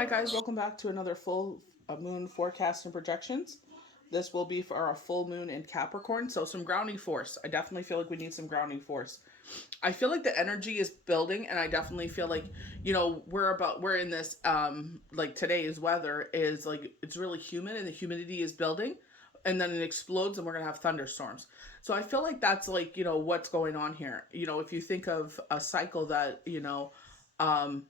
Hi guys, welcome back to another full moon forecast and projections. This will be for our full moon in Capricorn, so some grounding force. I definitely feel like we need some grounding force. I feel like the energy is building, and I definitely feel like we're in this like today's weather is like it's really humid and the humidity is building, and then it explodes and we're gonna have thunderstorms. So I feel like that's like what's going on here. If you think of a cycle that um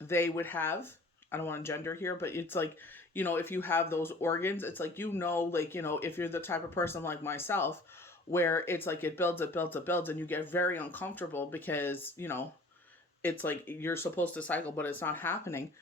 they would have, I don't want to gender here, but it's like if you have those organs, it's like like if you're the type of person like myself where it's like it builds, it builds, it builds, and you get very uncomfortable because it's like you're supposed to cycle but it's not happening,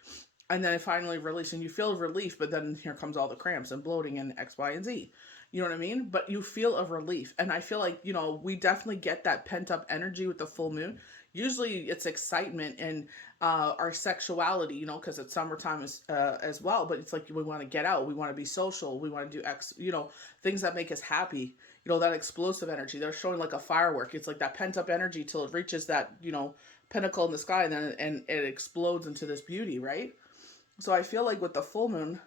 and then it finally releases and you feel relief, but then here comes all the cramps and bloating and X, Y, and Z. You know what I mean? But you feel a relief. And I feel like, we definitely get that pent up energy with the full moon. Usually it's excitement and our sexuality, because it's summertime as well. But it's like we want to get out, we want to be social, we want to do things that make us happy. That explosive energy. They're showing like a firework. It's like that pent up energy till it reaches that, pinnacle in the sky, and then it explodes into this beauty, right? So I feel like with the full moon,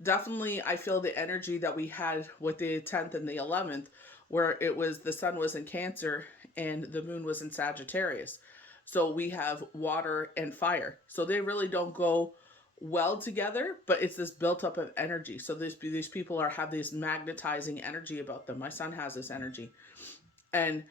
definitely I feel the energy that we had with the 10th and the 11th, where it was the sun was in Cancer and the moon was in Sagittarius. So we have water and fire. So they really don't go well together, but it's this built up of energy. So these people have this magnetizing energy about them. My son has this energy. And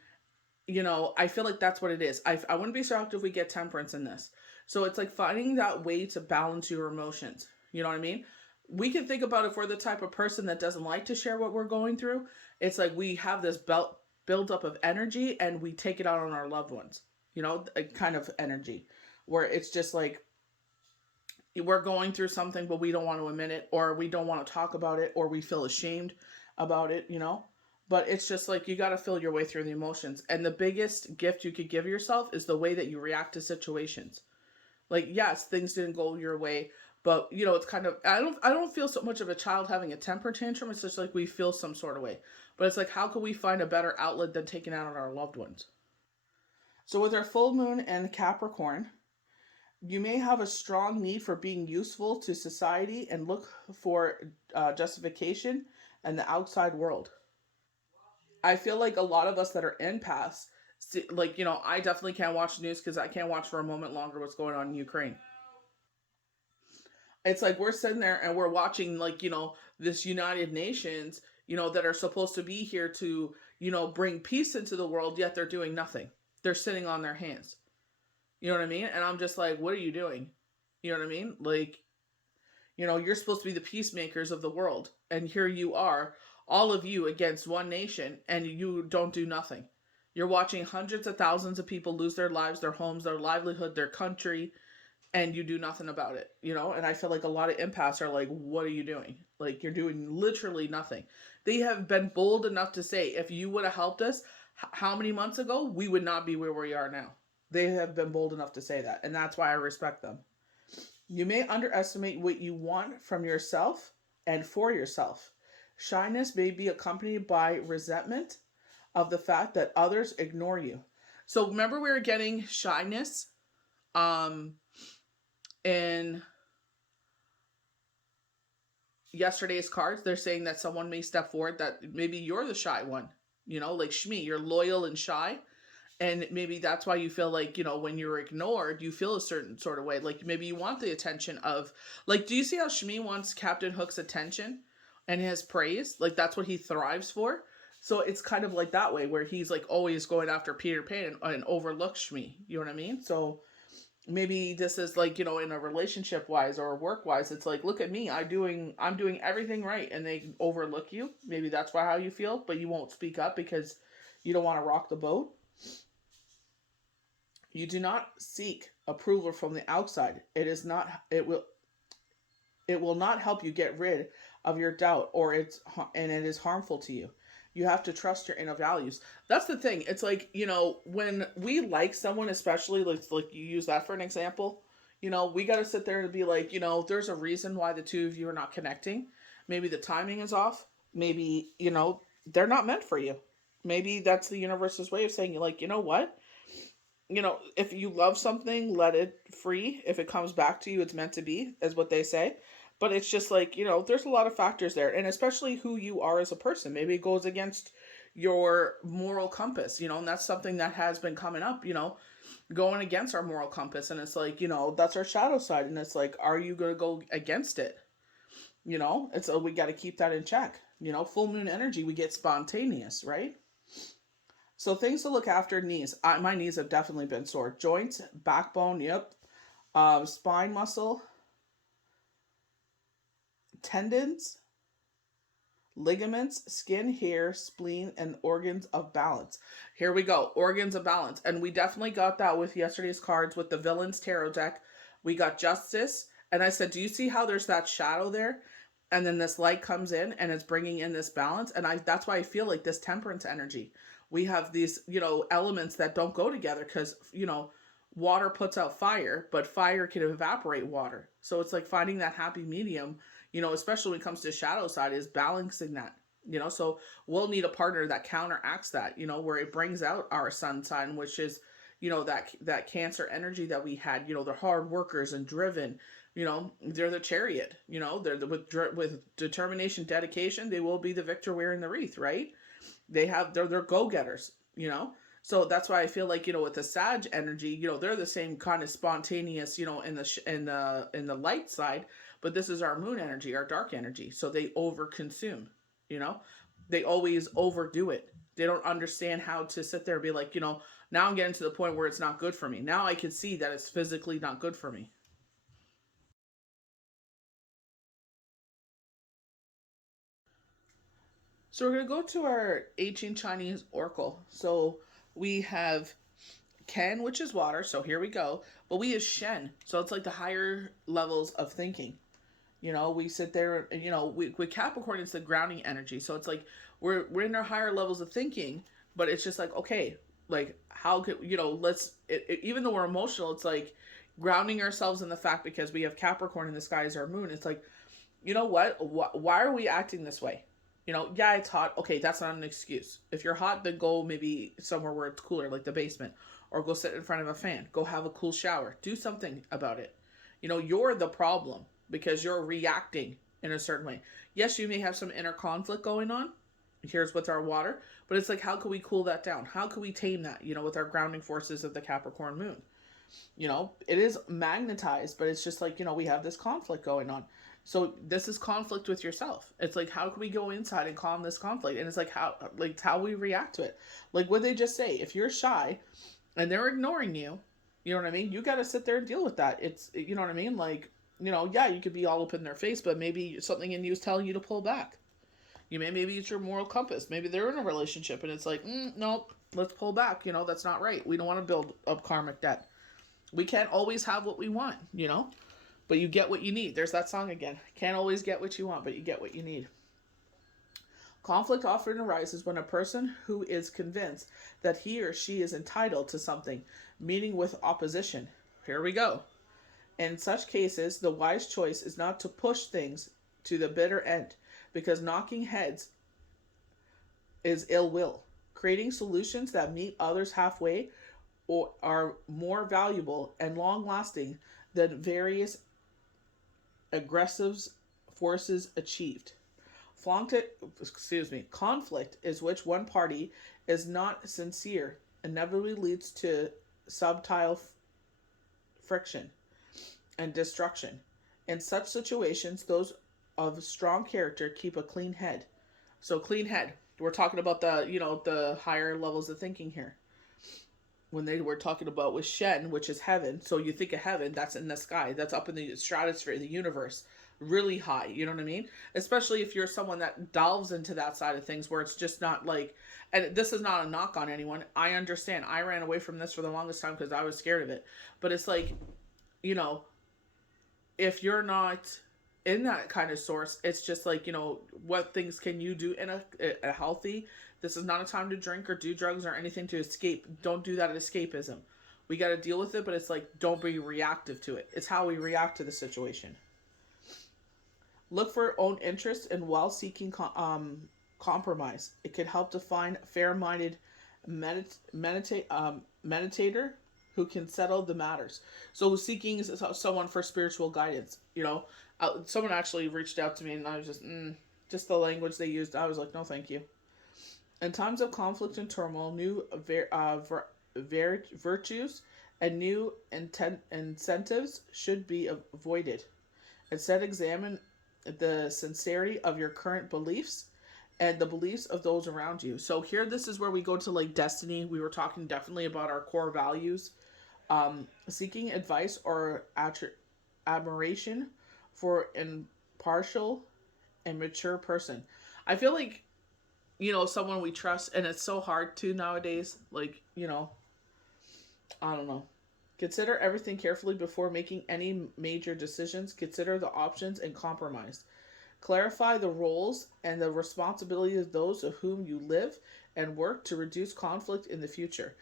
I feel like that's what it is. I wouldn't be shocked if we get temperance in this. So it's like finding that way to balance your emotions. You know what I mean? We can think about if we're the type of person that doesn't like to share what we're going through. It's like we have this build up of energy and we take it out on our loved ones. A kind of energy where it's just like we're going through something, but we don't want to admit it, or we don't want to talk about it, or we feel ashamed about it. But it's just like you got to feel your way through the emotions. And the biggest gift you could give yourself is the way that you react to situations. Like, yes, things didn't go your way, but it's kind of I don't feel so much of a child having a temper tantrum. It's just like we feel some sort of way. But it's like how can we find a better outlet than taking out on our loved ones? So with our full moon and Capricorn, you may have a strong need for being useful to society and look for justification in the outside world. I feel like a lot of us that are empaths, like, I definitely can't watch the news because I can't watch for a moment longer what's going on in Ukraine. It's like we're sitting there and we're watching, like, this United Nations, that are supposed to be here to, bring peace into the world, yet they're doing nothing. They're sitting on their hands. You know what I mean? And I'm just like, what are you doing? You know what I mean? Like, you're supposed to be the peacemakers of the world. And here you are, all of you against one nation, and you don't do nothing. You're watching hundreds of thousands of people lose their lives, their homes, their livelihood, their country, and you do nothing about it. And I feel like a lot of empaths are like, what are you doing? Like, you're doing literally nothing. They have been bold enough to say, if you would have helped us how many months ago, we would not be where we are now. They have been bold enough to say that, and that's why I respect them. You may underestimate what you want from yourself and for yourself. Shyness may be accompanied by resentment of the fact that others ignore you. So remember we were getting shyness um in yesterday's cards. They're saying that someone may step forward that maybe you're the shy one. Like Shmi, you're loyal and shy, and maybe that's why you feel like when you're ignored you feel a certain sort of way, like maybe you want the attention of, like, do you see how Shmi wants Captain Hook's attention and his praise? Like that's what he thrives for. So it's kind of like that way where he's like always going after Peter Pan and overlooks Shmi. You know what I mean? So maybe this is like in a relationship wise or work wise, it's like, look at me, I'm doing everything right, and they overlook you. Maybe that's why how you feel, but you won't speak up because you don't want to rock the boat. You do not seek approval from the outside. It will not help you get rid of your doubt, and it is harmful to you. You have to trust your inner values. That's the thing. It's like, when we like someone, especially like you use that for an example, we got to sit there and be like, there's a reason why the two of you are not connecting. Maybe the timing is off. Maybe, they're not meant for you. Maybe that's the universe's way of saying, like, you know what? if you love something, let it free. If it comes back to you, it's meant to be, is what they say. But it's just like, there's a lot of factors there. And especially who you are as a person. Maybe it goes against your moral compass, and that's something that has been coming up, going against our moral compass. And it's like, that's our shadow side. And it's like, are you going to go against it? It's we got to keep that in check. Full moon energy, we get spontaneous, right? So things to look after: knees. My knees have definitely been sore. Joints, backbone, yep. Spine muscle, tendons, ligaments, skin, hair, spleen, and organs of balance. Here we go. Organs of balance. And we definitely got that with yesterday's cards with the Villains Tarot deck. We got Justice. And I said, do you see how there's that shadow there? And then this light comes in and it's bringing in this balance. And that's why I feel like this temperance energy. We have these, elements that don't go together because, water puts out fire, but fire can evaporate water. So it's like finding that happy medium, especially when it comes to shadow side, is balancing that. So we'll need a partner that counteracts that, where it brings out our sun sign, which is, that Cancer energy that we had, they're hard workers and driven, they're the Chariot, they're with determination, dedication, they will be the victor wearing the wreath, right? They're go-getters, so that's why I feel like, with the Sag energy, they're the same kind of spontaneous, in the light side, but this is our moon energy, our dark energy. So they overconsume, they always overdo it. They don't understand how to sit there and be like, now I'm getting to the point where it's not good for me. Now I can see that it's physically not good for me. So we're going to go to our ancient Chinese oracle. So we have Ken, which is water. So here we go. But we have Shen. So it's like the higher levels of thinking. We sit there and, with Capricorn, it's the grounding energy. So it's like we're in our higher levels of thinking, but it's just like, okay, like how could, even though we're emotional, it's like grounding ourselves in the fact, because we have Capricorn in the sky as our moon. It's like, what? Why are we acting this way? Yeah, it's hot. Okay, that's not an excuse. If you're hot, then go maybe somewhere where it's cooler, like the basement, or go sit in front of a fan. Go have a cool shower. Do something about it. You're the problem because you're reacting in a certain way. Yes, you may have some inner conflict going on. Here's with our water, but it's like, how can we cool that down? How can we tame that? With our grounding forces of the Capricorn moon. It is magnetized, but it's just like, we have this conflict going on. So this is conflict with yourself. It's like, how can we go inside and calm this conflict? And it's like, how we react to it. Like what they just say, if you're shy and they're ignoring you, you know what I mean? You got to sit there and deal with that. It's, you know what I mean? Like, yeah, you could be all up in their face, but maybe something in you is telling you to pull back. Maybe it's your moral compass. Maybe they're in a relationship and it's like, nope, let's pull back. That's not right. We don't want to build up karmic debt. We can't always have what we want, but you get what you need. There's that song again. Can't always get what you want, but you get what you need. Conflict often arises when a person who is convinced that he or she is entitled to something, meeting with opposition. Here we go. In such cases, the wise choice is not to push things to the bitter end, because knocking heads is ill will. Creating solutions that meet others halfway or are more valuable and long-lasting than various aggressive forces achieved. Conflict is which one party is not sincere inevitably leads to subtle friction and destruction. In such situations, those of strong character keep a clean head. So clean head. We're talking about the higher levels of thinking here. When they were talking about with Shen, which is heaven. So you think of heaven, that's in the sky. That's up in the stratosphere, the universe. Really high, you know what I mean? Especially if you're someone that delves into that side of things where it's just not like, and this is not a knock on anyone. I understand. I ran away from this for the longest time because I was scared of it. But it's like, if you're not in that kind of source, it's just like, what things can you do in a healthy, this is not a time to drink or do drugs or anything to escape. Don't do that escapism. We got to deal with it, but it's like, don't be reactive to it. It's how we react to the situation. Look for own interest in well-seeking compromise. It could help to find fair-minded meditator who can settle the matters. So seeking someone for spiritual guidance. Someone actually reached out to me, and I was just the language they used. I was like, no, thank you. In times of conflict and turmoil, new virtues and new incentives should be avoided. Instead, examine the sincerity of your current beliefs and the beliefs of those around you. So here, this is where we go to like destiny. We were talking definitely about our core values. Seeking advice or admiration for impartial and mature person. I feel like, someone we trust, and it's so hard to nowadays. Like, I don't know. Consider everything carefully before making any major decisions. Consider the options and compromise. Clarify the roles and the responsibilities of those of whom you live and work to reduce conflict in the future.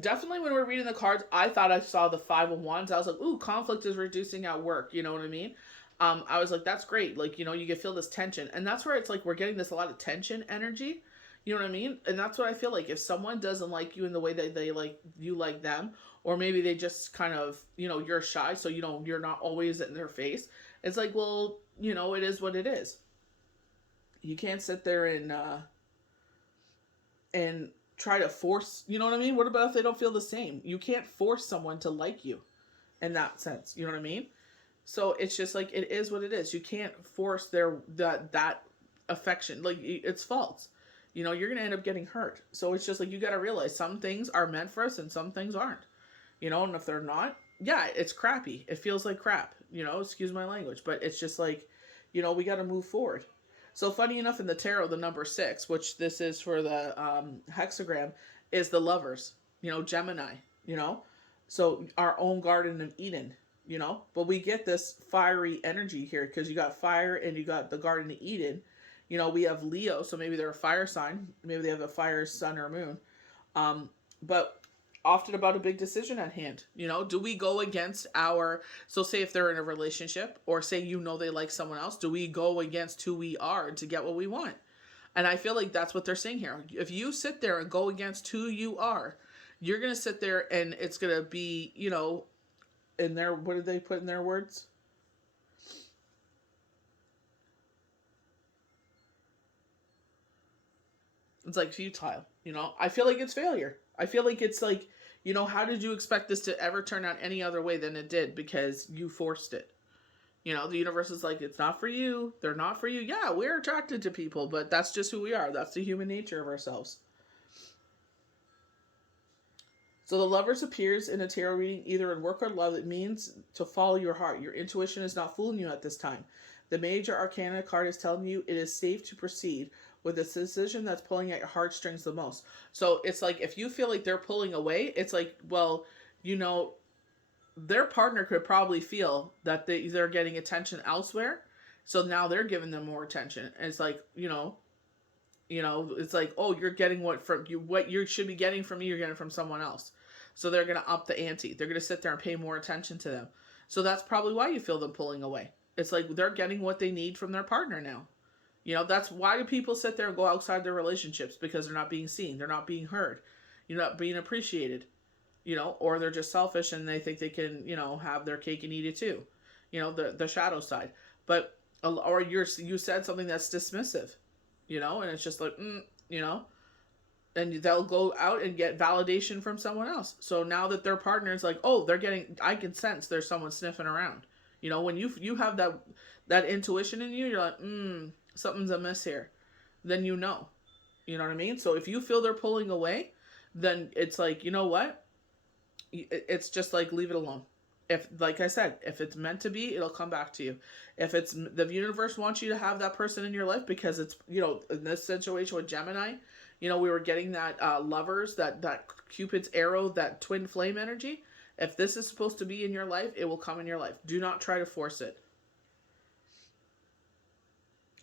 Definitely when we're reading the cards, I thought I saw the Five of Wands. I was like, ooh, conflict is reducing at work. You know what I mean? I was like, that's great. Like, you can feel this tension. And that's where it's like we're getting this a lot of tension energy. You know what I mean? And that's what I feel like. If someone doesn't like you in the way that they like you like them, or maybe they just kind of, you're shy, so you're not always in their face. It's like, well, it is what it is. You can't sit there and try to force, you know what I mean? What about if they don't feel the same? You can't force someone to like you in that sense. You know what I mean? So it's just like, it is what it is. You can't force that affection. Like, it's false. You're going to end up getting hurt. So it's just like, you got to realize some things are meant for us and some things aren't. And if they're not, yeah, it's crappy. It feels like crap, excuse my language. But it's just like, we got to move forward. So funny enough, in the tarot, the number 6, which this is for the hexagram, is the lovers, Gemini, So our own Garden of Eden, But we get this fiery energy here because you got fire and you got the Garden of Eden. We have Leo, so maybe they're a fire sign. Maybe they have a fire sun or moon. But often about a big decision at hand. Do we go against so say if they're in a relationship, or say they like someone else, do we go against who we are to get what we want? And I feel like that's what they're saying here. If you sit there and go against who you are, you're going to sit there and it's going to be, in their, what did they put in their words? It's like futile, I feel like it's failure. I feel like it's like, how did you expect this to ever turn out any other way than it did? Because you forced it. The universe is like, it's not for you. They're not for you. Yeah, we're attracted to people, but that's just who we are. That's the human nature of ourselves. So the Lovers appears in a tarot reading either in work or love. It means to follow your heart. Your intuition is not fooling you at this time. The Major Arcana card is telling you it is safe to proceed with a decision that's pulling at your heartstrings the most. So it's like, if you feel like they're pulling away, it's like, well, their partner could probably feel that they're getting attention elsewhere. So now they're giving them more attention. And it's like, it's like, oh, you're getting what you should be getting from me, you're getting from someone else. So they're going to up the ante. They're going to sit there and pay more attention to them. So that's probably why you feel them pulling away. It's like they're getting what they need from their partner now. That's why do people sit there and go outside their relationships? Because they're not being seen. They're not being heard. You're not being appreciated. Or they're just selfish and they think they can, have their cake and eat it too. The shadow side. But, or you said something that's dismissive, and it's just like, and they'll go out and get validation from someone else. So now that their partner is like, oh, I can sense there's someone sniffing around. When you have that intuition in you, you're like, something's amiss here. Then you know what I mean? So if you feel they're pulling away, then it's like, you know what? It's just like, leave it alone. If, like I said, if it's meant to be, it'll come back to you. If it's the universe wants you to have that person in your life because it's, in this situation with Gemini, we were getting that lovers, that Cupid's arrow, that twin flame energy. If this is supposed to be in your life, it will come in your life. Do not try to force it.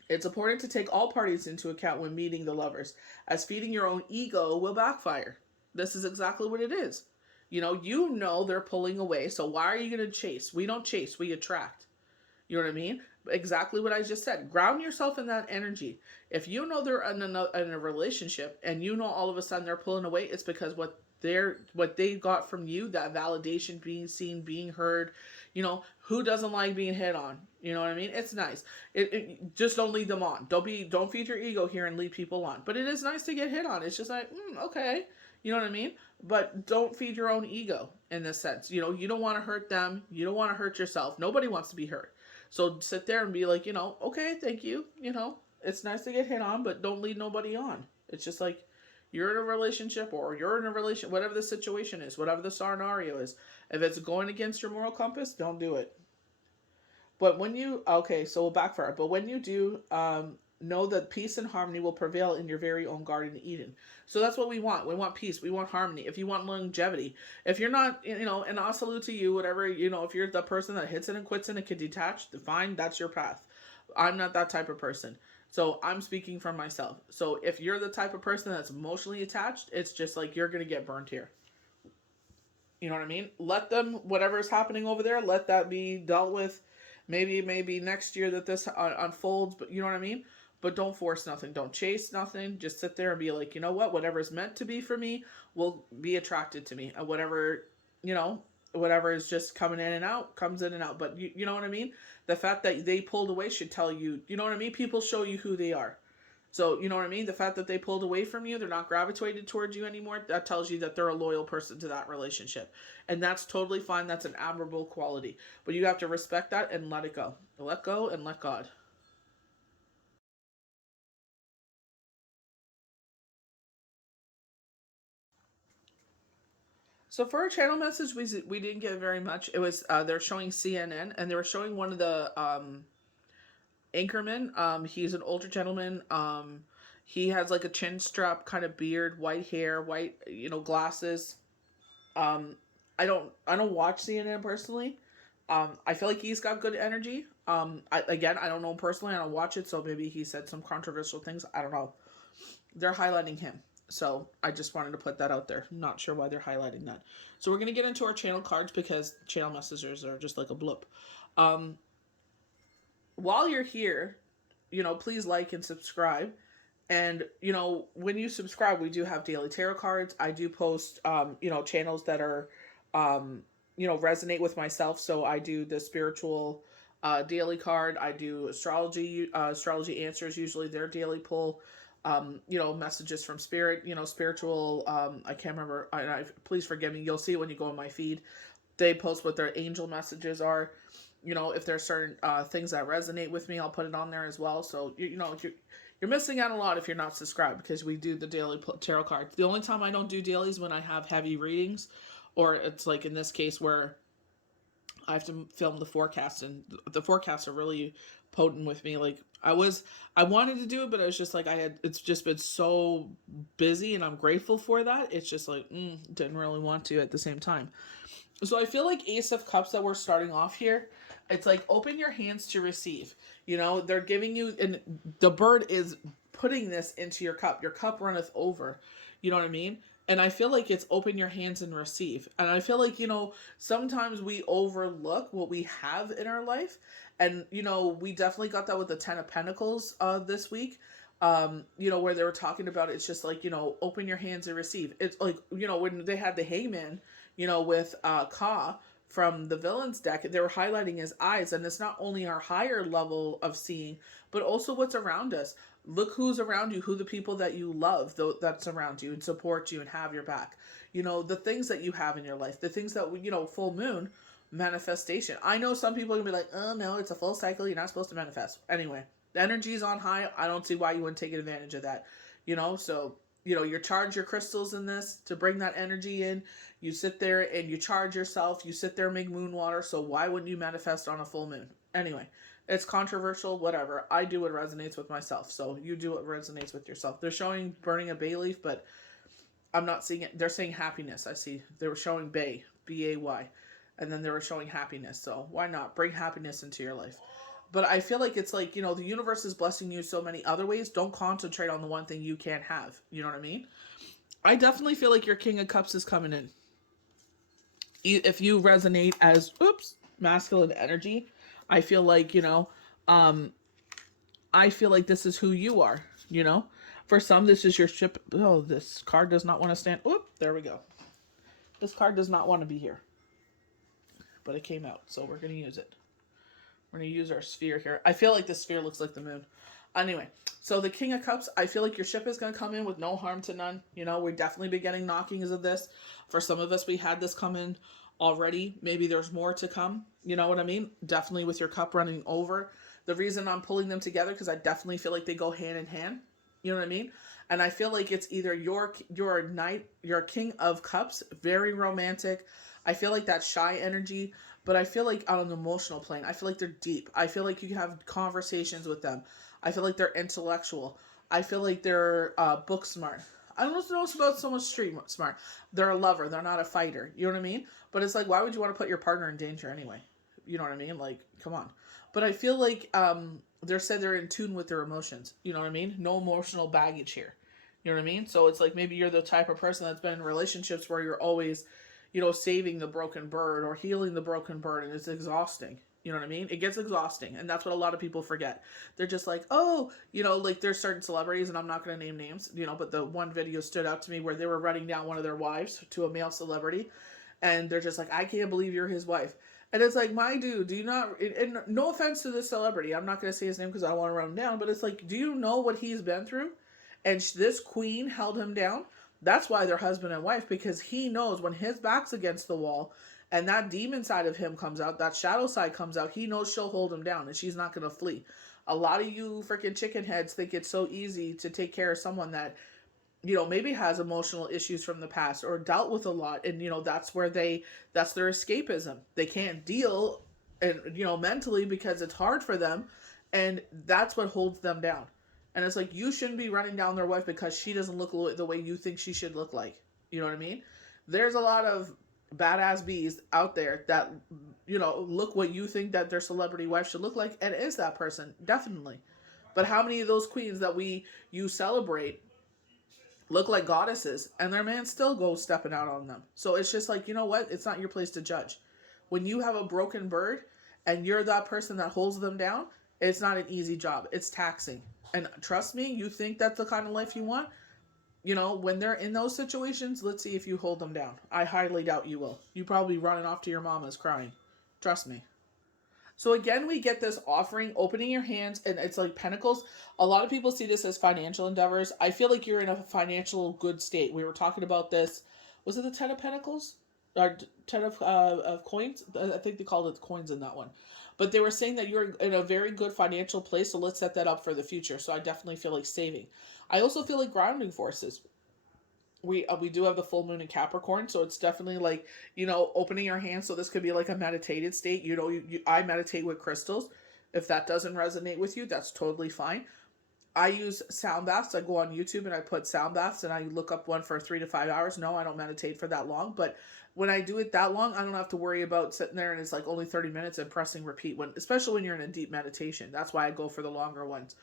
It's important to take all parties into account when meeting the lovers, as feeding your own ego will backfire. This is exactly what it is. They're pulling away, so why are you going to chase? We don't chase, we attract. You know what I mean? Exactly what I just said. Ground yourself in that energy. If you know they're in a relationship and you know all of a sudden they're pulling away, it's because what they got from you, that validation, being seen, being heard, who doesn't like being hit on? You know what I mean? It's nice. Just don't lead them on. Don't feed your ego here and lead people on. But it is nice to get hit on. It's just like, okay. You know what I mean? But don't feed your own ego in this sense. You don't want to hurt them. You don't want to hurt yourself. Nobody wants to be hurt. So sit there and be like, okay, thank you. It's nice to get hit on, but don't lead nobody on. It's just like you're in a relationship or you're in a relation, whatever the situation is, whatever the scenario is. If it's going against your moral compass, don't do it. But so we'll backfire. But when you do, know that peace and harmony will prevail in your very own Garden of Eden. So that's what we want. We want peace. We want harmony. If you want longevity, if you're not, and I'll salute to you, whatever, if you're the person that hits it and quits it and can detach, fine, that's your path. I'm not that type of person. So I'm speaking from myself. So if you're the type of person that's emotionally attached, it's just like you're going to get burnt here. You know what I mean? Let them, whatever's happening over there, let that be dealt with. Maybe next year that this unfolds, but you know what I mean? But don't force nothing. Don't chase nothing. Just sit there and be like, you know what? Whatever's meant to be for me will be attracted to me. And whatever is just coming in and out, comes in and out. But you know what I mean? The fact that they pulled away should tell you, you know what I mean? People show you who they are. So, you know what I mean? The fact that they pulled away from you, they're not gravitated towards you anymore, that tells you that they're a loyal person to that relationship. And that's totally fine. That's an admirable quality. But you have to respect that and let it go. Let go and let God. So for our channel message, we didn't get very much. It was, they're showing CNN, and they were showing one of the anchormen. He's an older gentleman. He has like a chin strap kind of beard, white hair, white, glasses. I don't watch CNN personally. I feel like he's got good energy. I don't know him personally. I don't watch it, so maybe he said some controversial things. I don't know. They're highlighting him. So I just wanted to put that out there. I'm not sure why they're highlighting that. So we're going to get into our channel cards because channel messages are just like a blip. While you're here, please like and subscribe. And, when you subscribe, we do have daily tarot cards. I do post, channels that are, resonate with myself. So I do the spiritual daily card. I do astrology answers, usually their daily pull. Messages from spirit, spiritual, I can't remember, please forgive me, you'll see it when you go on my feed. They post what their angel messages are. If there's certain things that resonate with me, I'll put it on there as well. So, you're missing out a lot if you're not subscribed, because we do the daily tarot cards. The only time I don't do dailies when I have heavy readings, or it's like in this case where I have to film the forecast, and the forecasts are really potent with me. Like I wanted to do it, but it was just like it's just been so busy, and I'm grateful for that. It's just like, didn't really want to at the same time. So I feel like Ace of Cups that we're starting off here, it's like open your hands to receive. They're giving you, and the bird is putting this into your cup. Your cup runneth over. You know what I mean? And I feel like it's open your hands and receive. And I feel like, sometimes we overlook what we have in our life. And, we definitely got that with the 10 of Pentacles this week. Where they were talking about, it's just like, open your hands and receive. It's like, when they had the Hangman, with Ka from the Villains deck, they were highlighting his eyes. And it's not only our higher level of seeing, but also what's around us. Look who's around you, who the people that you love, that's around you and support you and have your back. The things that you have in your life, the things that, full moon, manifestation. I know some people are going to be like, oh no, it's a full cycle, you're not supposed to manifest. Anyway, the energy is on high. I don't see why you wouldn't take advantage of that. So, you charge your crystals in this to bring that energy in. You sit there and you charge yourself. You sit there and make moon water. So why wouldn't you manifest on a full moon? Anyway, it's controversial, whatever. I do what resonates with myself. So you do what resonates with yourself. They're showing burning a bay leaf, but I'm not seeing it. They're saying happiness. I see. They were showing bay, B-A-Y. And then they were showing happiness. So why not bring happiness into your life? But I feel like it's like, the universe is blessing you so many other ways. Don't concentrate on the one thing you can't have. You know what I mean? I definitely feel like your King of Cups is coming in. If you resonate as, masculine energy, I feel like, Um, I feel like this is who you are, you know? For some, this is your ship. Oh, this card does not want to stand. Oop, there we go. This card does not want to be here, but it came out, so we're going to use it. We're going to use our sphere here. I feel like the sphere looks like the moon. Anyway, so the King of Cups, I feel like your ship is going to come in with no harm to none. You know, we're definitely be getting knockings of this. For some of us, we had this come in already. Maybe there's more to come. You know what I mean? Definitely with your cup running over. The reason I'm pulling them together, because I definitely feel like they go hand in hand. You know what I mean? And I feel like it's either your knight, your King of Cups, very romantic. I feel like that shy energy, but I feel like on an emotional plane, I feel like they're deep. I feel like you can have conversations with them. I feel like they're intellectual. I feel like they're book smart. I don't know about so much street smart. They're a lover. They're not a fighter. You know what I mean? But it's like, why would you want to put your partner in danger anyway? You know what I mean? Like, come on. But I feel like they're said they're in tune with their emotions. You know what I mean? No emotional baggage here. You know what I mean? So it's like maybe you're the type of person that's been in relationships where you're always, you know, saving the broken bird or healing the broken bird, and it's exhausting. You know what I mean? It gets exhausting, and that's what a lot of people forget. They're just like, oh, you know, like there's certain celebrities, and I'm not going to name names, you know, but the one video stood out to me where they were running down one of their wives to a male celebrity, and they're just like, I can't believe you're his wife. And it's like, my dude, do you not, and no offense to this celebrity, I'm not going to say his name because I don't want to run him down, but it's like, do you know what he's been through? And this queen held him down. That's why they're husband and wife, because he knows when his back's against the wall and that demon side of him comes out, that shadow side comes out, he knows she'll hold him down and she's not going to flee. A lot of you freaking chicken heads think it's so easy to take care of someone that, you know, maybe has emotional issues from the past or dealt with a lot. And, you know, that's their escapism. They can't deal, and, you know, mentally because it's hard for them. And that's what holds them down. And it's like, you shouldn't be running down their wife because she doesn't look the way you think she should look like. You know what I mean? There's a lot of badass bees out there that, you know, look what you think that their celebrity wife should look like, and is that person, definitely. But how many of those queens that you celebrate look like goddesses, and their man still goes stepping out on them? So it's just like, you know what? It's not your place to judge. When you have a broken bird and you're that person that holds them down, it's not an easy job. It's taxing. And trust me, you think that's the kind of life you want? You know, when they're in those situations, let's see if you hold them down. I highly doubt you will. You probably running off to your mama's crying. Trust me. So again, we get this offering, opening your hands, and it's like pentacles. A lot of people see this as financial endeavors. I feel like you're in a financial good state. We were talking about this. Was it the Ten of Pentacles? Or Ten of Coins? I think they called it coins in that one. But they were saying that you're in a very good financial place, so let's set that up for the future. So I definitely feel like saving. I also feel like grounding forces. We do have the full moon in Capricorn, so it's definitely like, you know, opening your hands. So this could be like a meditated state. You know, I meditate with crystals. If that doesn't resonate with you, that's totally fine. I use sound baths. I go on YouTube and I put sound baths and I look up one for 3 to 5 hours. No, I don't meditate for that long, but when I do it that long, I don't have to worry about sitting there and it's like only 30 minutes and pressing repeat, when especially when you're in a deep meditation. That's why I go for the longer ones.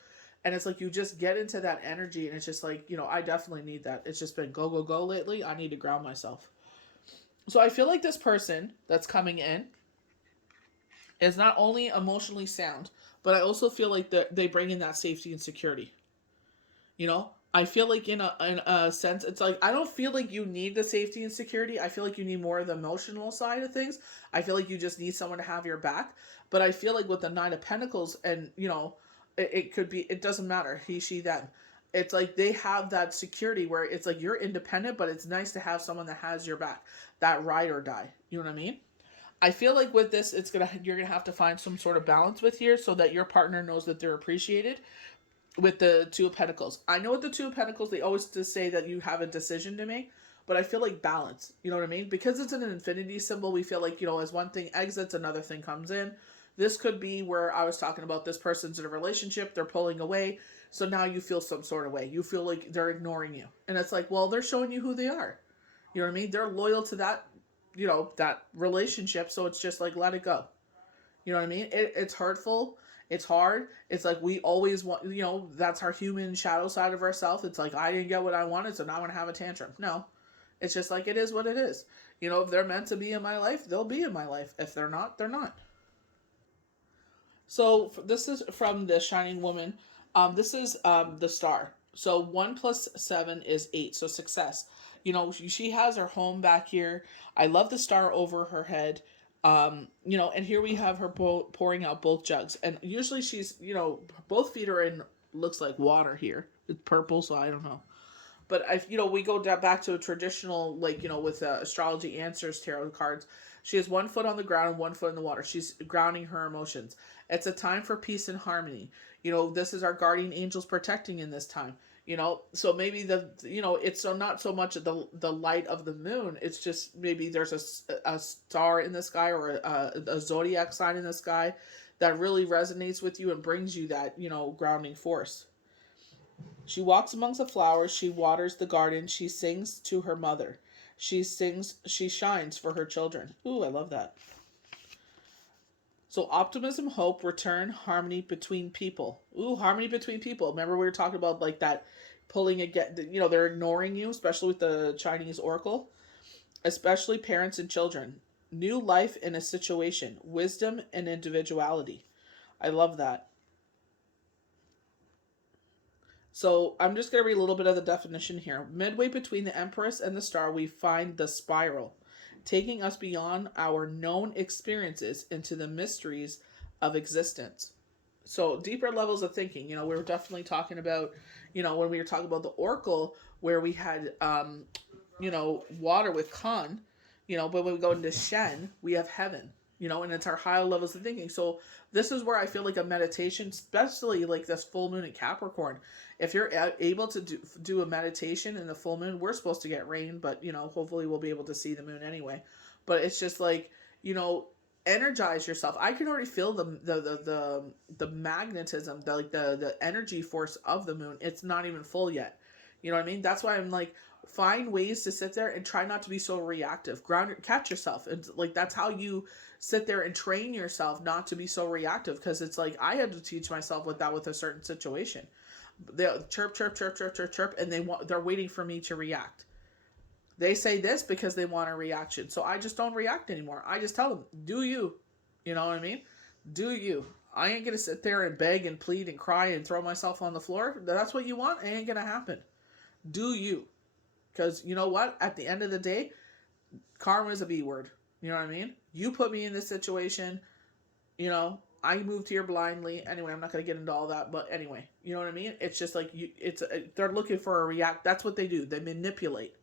And it's like you just get into that energy, and it's just like, you know, I definitely need that. It's just been go, go, go lately. I need to ground myself. So I feel like this person that's coming in is not only emotionally sound, but I also feel like they bring in that safety and security. You know, I feel like in a sense, it's like, I don't feel like you need the safety and security. I feel like you need more of the emotional side of things. I feel like you just need someone to have your back. But I feel like with the Nine of Pentacles, and, you know, it could be, it doesn't matter, he, she, them. It's like they have that security where it's like you're independent, but it's nice to have someone that has your back, that ride or die. You know what I mean? I feel like with this, you're gonna have to find some sort of balance with here so that your partner knows that they're appreciated. With the Two of Pentacles, I know with the Two of Pentacles, they always just say that you have a decision to make, but I feel like balance. You know what I mean? Because it's an infinity symbol, we feel like, you know, as one thing exits, another thing comes in. This could be where I was talking about this person's in a relationship, they're pulling away, so now you feel some sort of way. You feel like they're ignoring you. And it's like, well, they're showing you who they are. You know what I mean? They're loyal to that, you know, that relationship, so it's just like, let it go. You know what I mean? It's hurtful. It's hard. It's like we always want, you know, that's our human shadow side of ourselves. It's like, I didn't get what I wanted, so now I'm going to have a tantrum. No. It's just like, it is what it is. You know, if they're meant to be in my life, they'll be in my life. If they're not, they're not. So this is from the Shining Woman. This is the star. So 1 plus 7 is 8. So success. You know, she has her home back here. I love the star over her head. You know, and here we have her pouring out both jugs. And usually she's, you know, both feet are in, looks like water here. It's purple, so I don't know. But I, you know, we go back to a traditional, like, you know, with astrology answers tarot cards. She has 1 foot on the ground and 1 foot in the water. She's grounding her emotions. It's a time for peace and harmony. You know, this is our guardian angels protecting in this time. You know, so maybe you know, it's so not so much the light of the moon. It's just maybe there's a star in the sky or a zodiac sign in the sky that really resonates with you and brings you that, you know, grounding force. She walks amongst the flowers, she waters the garden, she sings to her mother. She shines for her children. Ooh, I love that. So optimism, hope, return, harmony between people. Ooh, harmony between people. Remember we were talking about like that pulling again, you know, they're ignoring you, especially with the Chinese oracle, especially parents and children. New life in a situation, wisdom and individuality. I love that. So I'm just going to read a little bit of the definition here. Midway between the Empress and the star, we find the spiral, taking us beyond our known experiences into the mysteries of existence. So deeper levels of thinking. You know, we were definitely talking about, you know, when we were talking about the Oracle, where we had, you know, water with Khan, you know, but when we go into Shen, we have heaven, you know, and it's our higher levels of thinking. So this is where I feel like a meditation, especially like this full moon in Capricorn, if you're able to do a meditation in the full moon, we're supposed to get rain, but, you know, hopefully we'll be able to see the moon anyway. But it's just like, you know, energize yourself. I can already feel the magnetism, the energy force of the moon. It's not even full yet. You know what I mean? That's why I'm like, find ways to sit there and try not to be so reactive. Catch yourself. And like that's how you sit there and train yourself not to be so reactive, because it's like I had to teach myself with that with a certain situation. They chirp chirp chirp chirp chirp chirp and they're waiting for me to react. They say this because they want a reaction. So I just don't react anymore. I just tell them, do you. You know what I mean? Do you. I ain't going to sit there and beg and plead and cry and throw myself on the floor. That's what you want. It ain't going to happen. Do you. Because you know what? At the end of the day, karma is a B word. You know what I mean? You put me in this situation. You know, I moved here blindly. Anyway, I'm not going to get into all that. But anyway, you know what I mean? It's just like, they're looking for a react. That's what they do. They manipulate.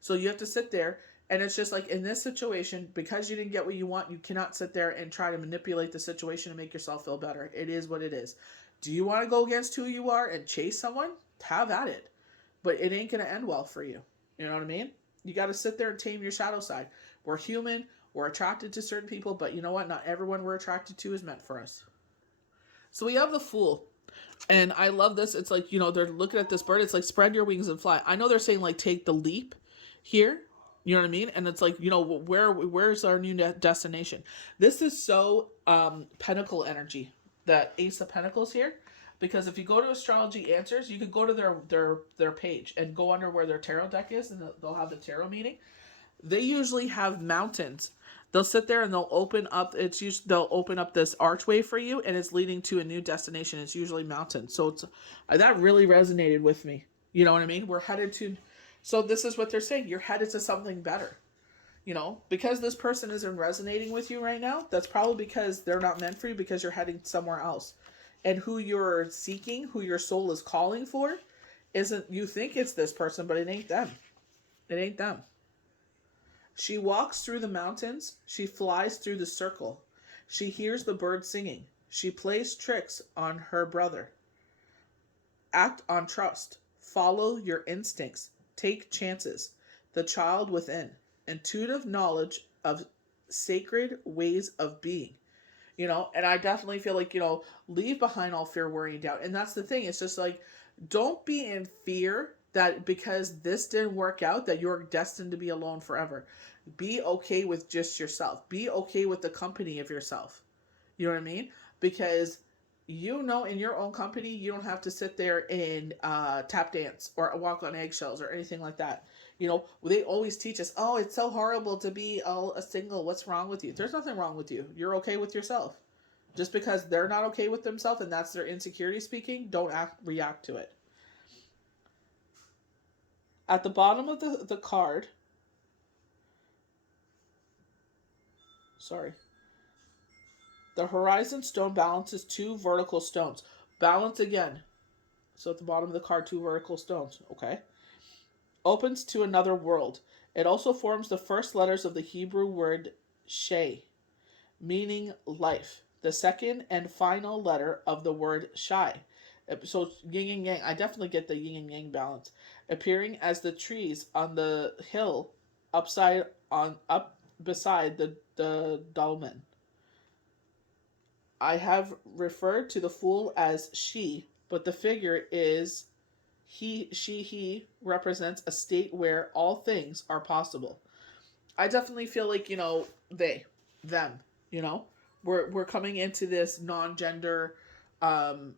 So you have to sit there, and it's just like in this situation, because you didn't get what you want, you cannot sit there and try to manipulate the situation and make yourself feel better. It is what it is. Do you want to go against who you are and chase someone? Have at it. But it ain't going to end well for you. You know what I mean? You got to sit there and tame your shadow side. We're human. We're attracted to certain people, but you know what? Not everyone we're attracted to is meant for us. So we have the Fool. And I love this. It's like, you know, they're looking at this bird. It's like, spread your wings and fly. I know they're saying, like, take the leap here. You know what I mean? And it's like, you know, where's our new destination? This is so pentacle energy, the Ace of Pentacles here. Because if you go to Astrology Answers, you can go to their page and go under where their tarot deck is, and they'll have the tarot meeting. They usually have mountains. They'll sit there and they'll open up. They'll open up this archway for you, and it's leading to a new destination. It's usually mountains. So that really resonated with me. You know what I mean? We're headed to. So this is what they're saying. You're headed to something better. You know, because this person isn't resonating with you right now, that's probably because they're not meant for you, because you're heading somewhere else. And who you're seeking, who your soul is calling for, isn't, you think it's this person, but it ain't them. It ain't them. She walks through the mountains. She flies through the circle. She hears the birds singing. She plays tricks on her brother. Act on trust. Follow your instincts. Take chances. The child within. Intuitive knowledge of sacred ways of being. You know, and I definitely feel like, you know, leave behind all fear, worry, and doubt. And that's the thing. It's just like, don't be in fear that because this didn't work out, that you're destined to be alone forever. Be okay with just yourself. Be okay with the company of yourself. You know what I mean? Because, you know, in your own company, you don't have to sit there and tap dance or walk on eggshells or anything like that. You know, they always teach us, oh, it's so horrible to be a single. What's wrong with you? There's nothing wrong with you. You're okay with yourself. Just because they're not okay with themselves and that's their insecurity speaking, don't react to it. At the bottom of the card, sorry, the horizon stone balances two vertical stones. Balance again. So at the bottom of the card, two vertical stones. Okay. Opens to another world. It also forms the first letters of the Hebrew word Shay, meaning life. The second and final letter of the word Shai. So yin and yang. I definitely get the yin and yang balance. Appearing as the trees on the hill up beside the dolmen. I have referred to the fool as she, but the figure is he represents a state where all things are possible. I definitely feel like, they, them, we're coming into this non-gender um,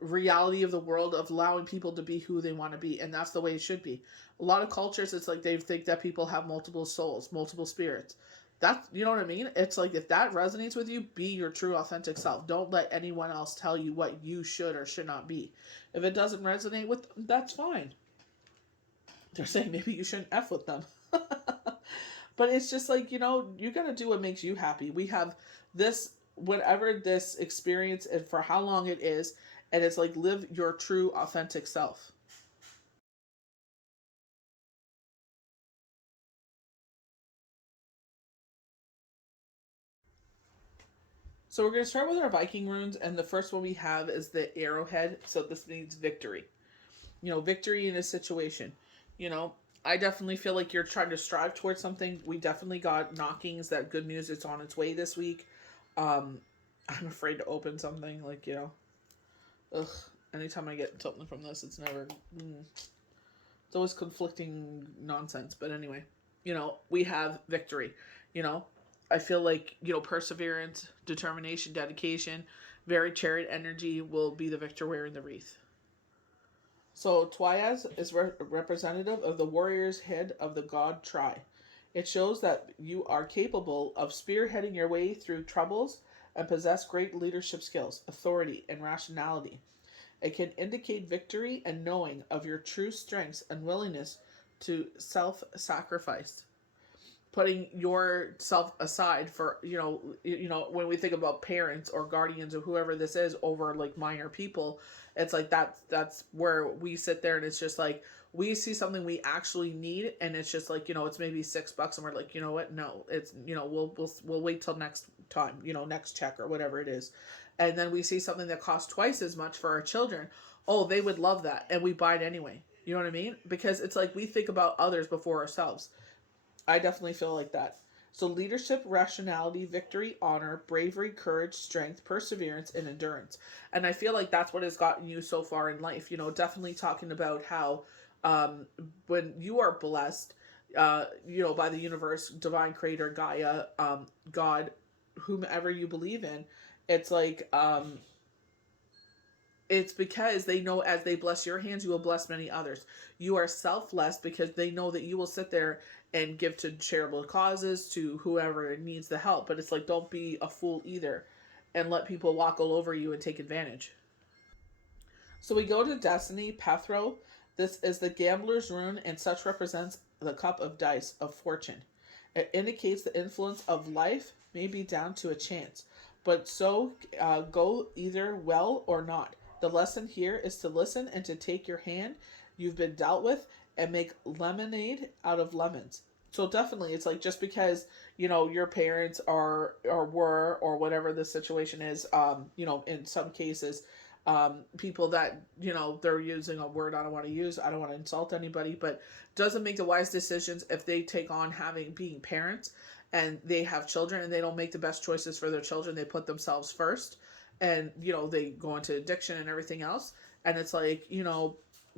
reality of the world of allowing people to be who they want to be, and that's the way it should be. A lot of cultures, it's like they think that people have multiple souls, multiple spirits. That's, you know what I mean? It's like, if that resonates with you, be your true authentic self. Don't let anyone else tell you what you should or should not be. If it doesn't resonate with them, that's fine. They're saying maybe you shouldn't F with them. But it's just like, you gotta do what makes you happy. We have this, whatever this experience and for how long it is, and it's like, live your true authentic self. So we're going to start with our Viking runes, and the first one we have is the arrowhead. So this means victory. Victory in a situation. You know, I definitely feel like you're trying to strive towards something. We definitely got knockings that good news is on its way this week. Um, I'm afraid to open something like, ugh. Anytime I get something from this, it's never. It's always conflicting nonsense. But anyway, we have victory. You know, I feel like, perseverance, determination, dedication, very chariot energy will be the victor wearing the wreath. So Twyaz is representative of the warrior's head of the god Tri. It shows that you are capable of spearheading your way through troubles and possess great leadership skills, authority, and rationality. It can indicate victory and knowing of your true strengths and willingness to self-sacrifice, putting yourself aside for, when we think about parents or guardians or whoever this is over like minor people. It's like that's where we sit there, and it's just like we see something we actually need, and it's just like, it's maybe $6 and we're like, you know what, no, it's, we'll wait till next time, next check or whatever it is. And then we see something that costs twice as much for our children. Oh, they would love that, and we buy it anyway. You know what I mean? Because it's like we think about others before ourselves. I definitely feel like that. So leadership, rationality, victory, honor, bravery, courage, strength, perseverance, and endurance. And I feel like that's what has gotten you so far in life. Definitely talking about how when you are blessed, by the universe, divine creator, Gaia, God, whomever you believe in, it's like it's because they know as they bless your hands, you will bless many others. You are selfless because they know that you will sit there and give to charitable causes, to whoever needs the help. But it's like, don't be a fool either and let people walk all over you and take advantage. So we go to Destiny, Pathro. This is the gambler's rune, and such represents the cup of dice of fortune. It indicates the influence of life may be down to a chance, but so go either well or not. The lesson here is to listen and to take your hand you've been dealt with and make lemonade out of lemons. So definitely, it's like, just because your parents are or were or whatever the situation is, in some cases, people that they're using a word I don't want to use. I don't want to insult anybody, but doesn't make the wise decisions if they take on being parents, and they have children and they don't make the best choices for their children. They put themselves first, and they go into addiction and everything else. And it's like,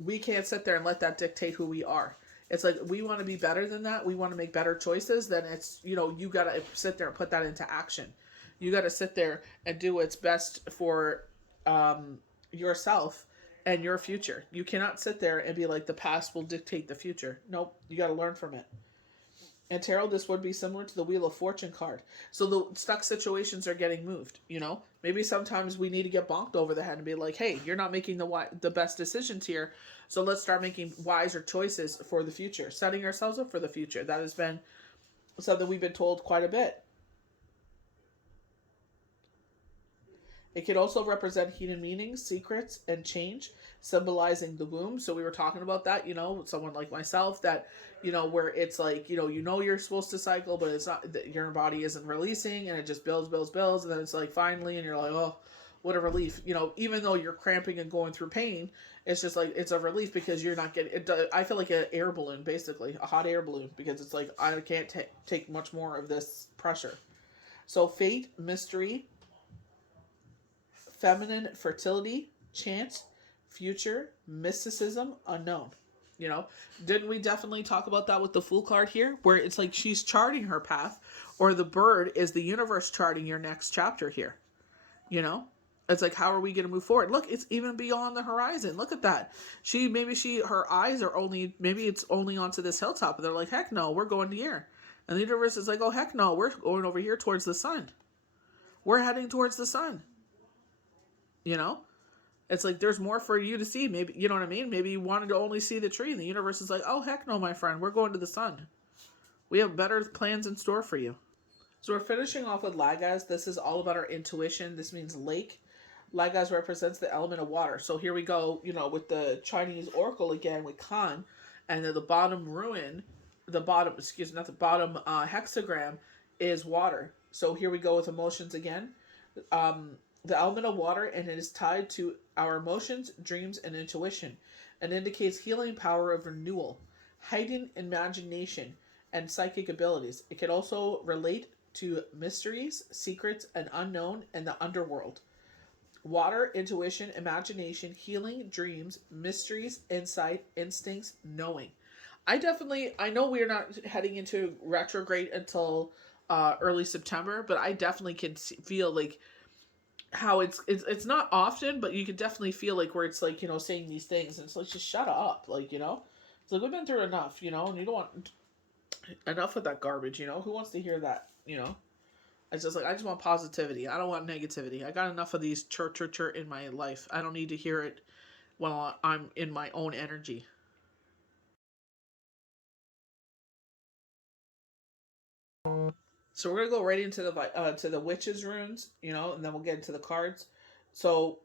we can't sit there and let that dictate who we are. It's like, we want to be better than that. We want to make better choices. Then it's, you got to sit there and put that into action. You got to sit there and do what's best for yourself and your future. You cannot sit there and be like, the past will dictate the future. Nope. You got to learn from it. And tarot, this would be similar to the Wheel of Fortune card. So the stuck situations are getting moved, you know? Maybe sometimes we need to get bonked over the head and be like, hey, you're not making the best decisions here. So let's start making wiser choices for the future. Setting ourselves up for the future. That has been something we've been told quite a bit. It could also represent hidden meanings, secrets, and change, symbolizing the womb. So we were talking about that, you know, someone like myself that, you know, where it's like, you know you're supposed to cycle, but it's not, your body isn't releasing, and it just builds, and then it's like finally, and you're like, oh, what a relief. You know, even though you're cramping and going through pain, it's just like, it's a relief because you're not getting it. I feel like an air balloon, basically, a hot air balloon, because it's like, I can't take much more of this pressure. So fate, mystery, feminine fertility, chance, future, mysticism, unknown. You know, didn't we definitely talk about that with the Fool card here, where it's like she's charting her path, or the bird is the universe charting your next chapter here. You know, it's like, how are we going to move forward? Look, it's even beyond the horizon. Look at that. Her eyes are only, maybe it's only onto this hilltop, and they're like, heck no, we're going here. And the universe is like, oh heck no, we're going over here towards the sun. We're heading towards the sun. You know, it's like, there's more for you to see. Maybe, you know what I mean? Maybe you wanted to only see the tree, and the universe is like, oh, heck no, my friend. We're going to the sun. We have better plans in store for you. So we're finishing off with Lagaz. This is all about our intuition. This means lake. Lagaz represents the element of water. So here we go, you know, with the Chinese oracle again with Khan, and then the bottom hexagram is water. So here we go with emotions again. The element of water, and it is tied to our emotions, dreams, and intuition, and indicates healing power of renewal, heightened imagination, and psychic abilities. It can also relate to mysteries, secrets, and unknown, and the underworld. Water, intuition, imagination, healing, dreams, mysteries, insight, instincts, knowing. I know we're not heading into retrograde until early September, but I definitely can feel like how it's not often, but you can definitely feel like where it's like, you know, saying these things, and it's like, just shut up, like, you know, it's like, we've been through enough, you know, and you don't want enough of that garbage, you know, who wants to hear that, you know? It's just like, I just want positivity. I don't want negativity. I got enough of these church in my life. I don't need to hear it while I'm in my own energy. So we're gonna go right into the witches runes, you know, and then we'll get into the cards. So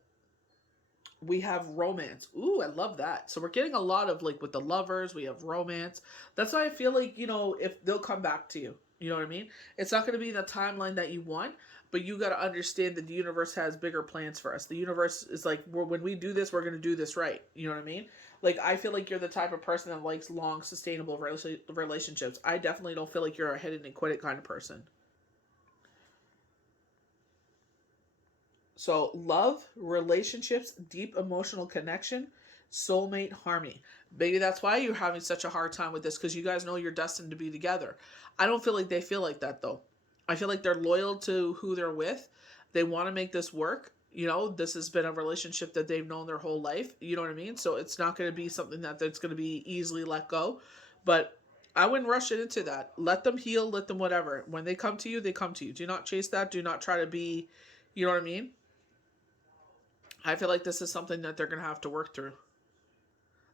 we have romance. Ooh, I love that. So we're getting a lot of, like, with the lovers, we have romance. That's why I feel like, you know, if they'll come back to you. You know what I mean? It's not going to be the timeline that you want, but you got to understand that the universe has bigger plans for us. The universe is like, when we do this, we're going to do this right. You know what I mean? Like, I feel like you're the type of person that likes long, sustainable relationships. I definitely don't feel like you're a hit it and quit it kind of person. So, love, relationships, deep emotional connection, soulmate harmony. Maybe that's why you're having such a hard time with this, because you guys know you're destined to be together. I don't feel like they feel like that, though. I feel like they're loyal to who they're with. They want to make this work. You know, this has been a relationship that they've known their whole life. You know what I mean? So it's not going to be something that's going to be easily let go. But I wouldn't rush it into that. Let them heal, let them whatever. When they come to you, they come to you. Do not chase that. Do not try to be, you know what I mean? I feel like this is something that they're going to have to work through.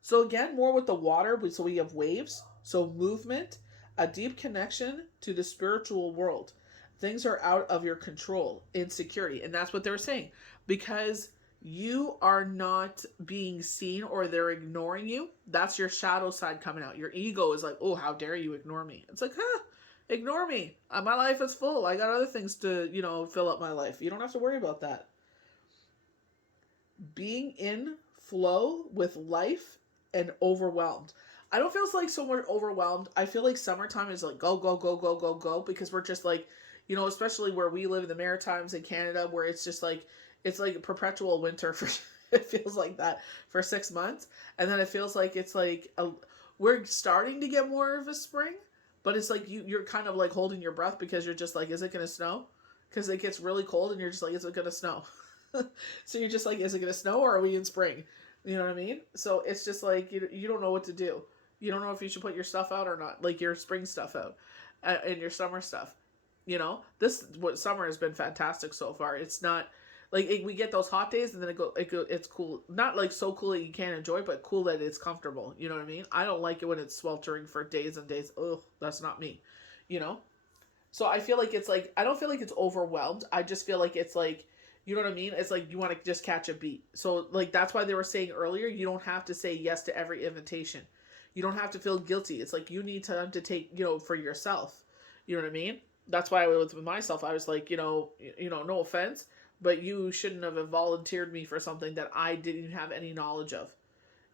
So again, more with the water. So we have waves. So movement, a deep connection to the spiritual world. Things are out of your control, insecurity. And that's what they're saying. Because you are not being seen, or they're ignoring you, that's your shadow side coming out. Your ego is like, oh, how dare you ignore me? It's like, ignore me. My life is full. I got other things to, you know, fill up my life. You don't have to worry about that. Being in flow with life and overwhelmed. I don't feel like so much overwhelmed. I feel like summertime is like go, go, go, go, go, go, because we're just like, you know, especially where we live in the Maritimes in Canada, where it's just like, it's like perpetual winter for, it feels like that for 6 months. And then it feels like it's like, we're starting to get more of a spring, but it's like you're kind of like holding your breath, because you're just like, is it going to snow? Because it gets really cold and you're just like, is it going to snow? So you're just like, is it going to snow, or are we in spring? You know what I mean? So it's just like, you don't know what to do. You don't know if you should put your stuff out or not, like your spring stuff out and your summer stuff. This what summer has been fantastic so far. It's not like we get those hot days and then it's cool. Not like so cool that you can't enjoy, but cool that it's comfortable. You know what I mean? I don't like it when it's sweltering for days and days. Ugh, that's not me. You know? So I feel like it's like I don't feel like it's overwhelmed. I just feel like it's like you know what I mean? It's like you want to just catch a beat. So like that's why they were saying earlier you don't have to say yes to every invitation. You don't have to feel guilty. It's like you need time to take, for yourself. You know what I mean? That's why I was with myself. I was like, no offense, but you shouldn't have volunteered me for something that I didn't have any knowledge of.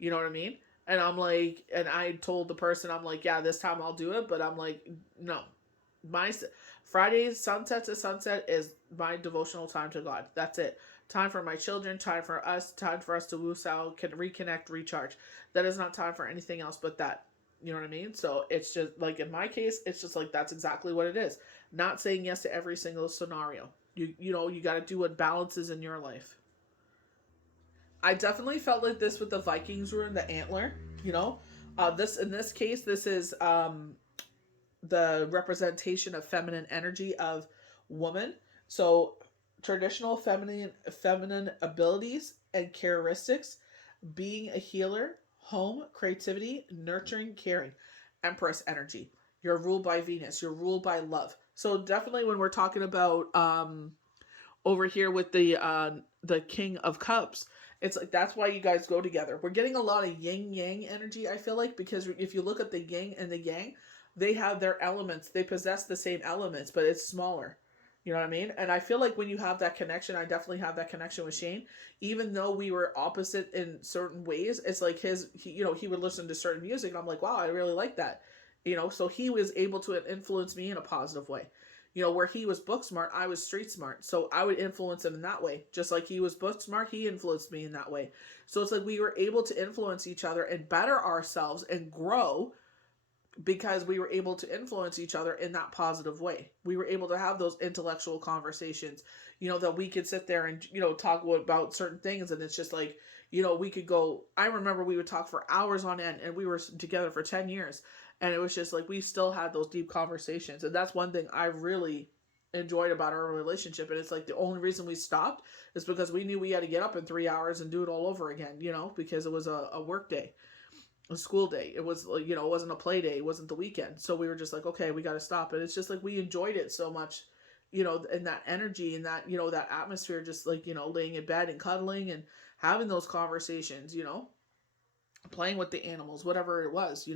You know what I mean? And I'm like, and I told the person, I'm like, yeah, this time I'll do it. But I'm like, no, my Fridays, sunset to sunset is my devotional time to God. That's it. Time for my children, time for us to woos out, can reconnect, recharge. That is not time for anything else but that. You know what I mean? So it's just like in my case, it's just like that's exactly what it is. Not saying yes to every single scenario. You got to do what balances in your life. I definitely felt like this with the Vikings rune, the antler. This in this case, this is the representation of feminine energy of woman. So traditional feminine abilities and characteristics, being a healer, home, creativity, nurturing, caring, Empress energy. You're ruled by Venus. You're ruled by love. So definitely when we're talking about over here with the King of Cups, it's like that's why you guys go together. We're getting a lot of yin yang energy, I feel like, because if you look at the yin and the yang, they have their elements. They possess the same elements, but it's smaller. You know what I mean? And I feel like when you have that connection, I definitely have that connection with Shane. Even though we were opposite in certain ways, it's like he would listen to certain music, and I'm like, wow, I really like that. So he was able to influence me in a positive way. Where he was book smart, I was street smart. So I would influence him in that way. Just like he was book smart, he influenced me in that way. So it's like we were able to influence each other and better ourselves and grow because we were able to influence each other in that positive way. We were able to have those intellectual conversations, that we could sit there and, talk about certain things. And it's just like, we could go, I remember we would talk for hours on end, and we were together for 10 years. And it was just like, we still had those deep conversations. And that's one thing I really enjoyed about our relationship. And it's like the only reason we stopped is because we knew we had to get up in 3 hours and do it all over again, because it was a work day, a school day. It was, it wasn't a play day. It wasn't the weekend. So we were just like, okay, we got to stop. And it's just like, we enjoyed it so much, and that energy and that, that atmosphere, just like, laying in bed and cuddling and having those conversations, playing with the animals, whatever it was,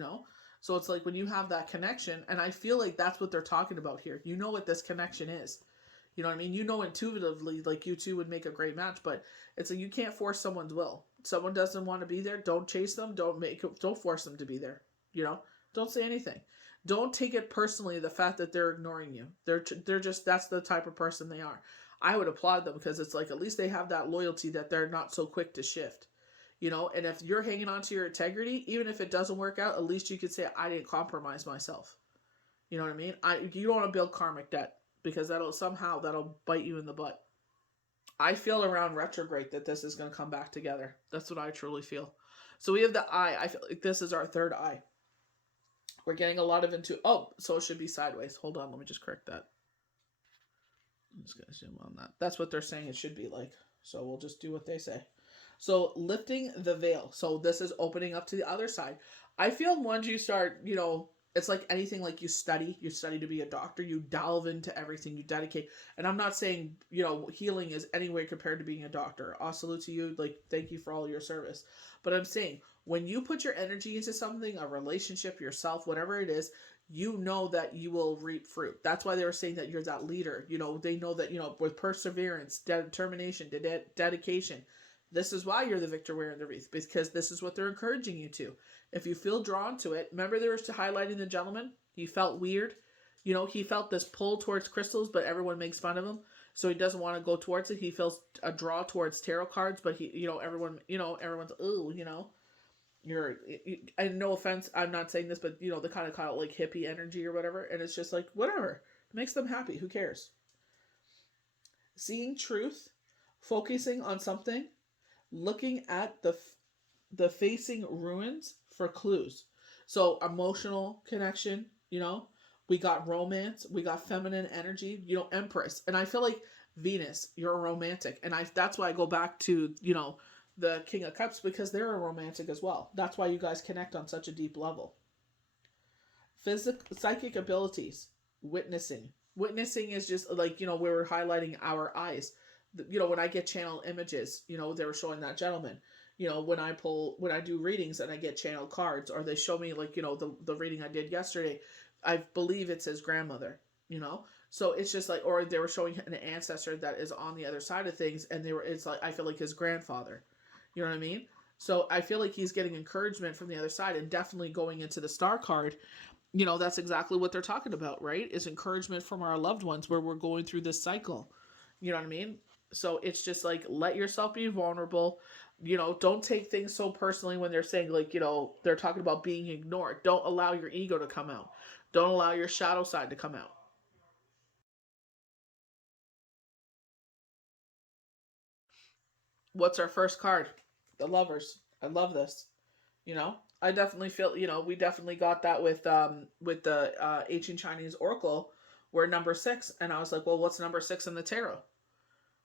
So it's like when you have that connection, and I feel like that's what they're talking about here. You know what this connection is. You know what I mean? Intuitively, like you two would make a great match, but it's like you can't force someone's will. Someone doesn't want to be there, don't chase them, don't force them to be there. Don't say anything. Don't take it personally, the fact that they're ignoring you. They're just, that's the type of person they are. I would applaud them because it's like at least they have that loyalty that they're not so quick to shift. And if you're hanging on to your integrity, even if it doesn't work out, at least you could say, I didn't compromise myself. You know what I mean? You don't want to build karmic debt because that'll bite you in the butt. I feel around retrograde that this is going to come back together. That's what I truly feel. So we have the eye. I feel like this is our third eye. We're getting a lot of so it should be sideways. Hold on, let me just correct that. I'm just going to zoom on that. That's what they're saying it should be like. So we'll just do what they say. So lifting the veil. So this is opening up to the other side. I feel once you start, it's like anything, like you study to be a doctor, you delve into everything, you dedicate. And I'm not saying, healing is anywhere compared to being a doctor. I'll salute to you. Like, thank you for all your service. But I'm saying when you put your energy into something, a relationship, yourself, whatever it is, you know that you will reap fruit. That's why they were saying that you're that leader. They know that, with perseverance, determination, dedication, this is why you're the victor wearing the wreath, because this is what they're encouraging you to. If you feel drawn to it, remember there was highlighting the gentleman? He felt weird. He felt this pull towards crystals, but everyone makes fun of him. So he doesn't want to go towards it. He feels a draw towards tarot cards, but everyone's, ooh, and no offense, I'm not saying this, but they kind of call it like hippie energy or whatever. And it's just like, whatever. It makes them happy. Who cares? Seeing truth, focusing on something, looking at the facing ruins for clues. So emotional connection, you know, we got romance, we got feminine energy, you know, Empress. And I feel like Venus, you're a romantic. And that's why I go back to, you know, the King of Cups, because they're a romantic as well. That's why you guys connect on such a deep level. Psychic abilities, witnessing. Witnessing is just like, you know, we were highlighting our eyes. You know, when I get channel images, you know, they were showing that gentleman. You know, when I do readings and I get channel cards, or they show me, like, you know, the reading I did yesterday, I believe it's his grandmother, you know? So it's just like, or they were showing an ancestor that is on the other side of things, and it's like, I feel like his grandfather. You know what I mean? So I feel like he's getting encouragement from the other side, and definitely going into the star card, you know, that's exactly what they're talking about, right? Is encouragement from our loved ones where we're going through this cycle. You know what I mean? So it's just like, let yourself be vulnerable. You know, don't take things so personally when they're saying, like, you know, they're talking about being ignored. Don't allow your ego to come out. Don't allow your shadow side to come out. What's our first card? The Lovers. I love this. You know, I definitely feel, you know, we definitely got that with the ancient Chinese oracle, where number 6, and I was like, well, what's number 6 in the tarot?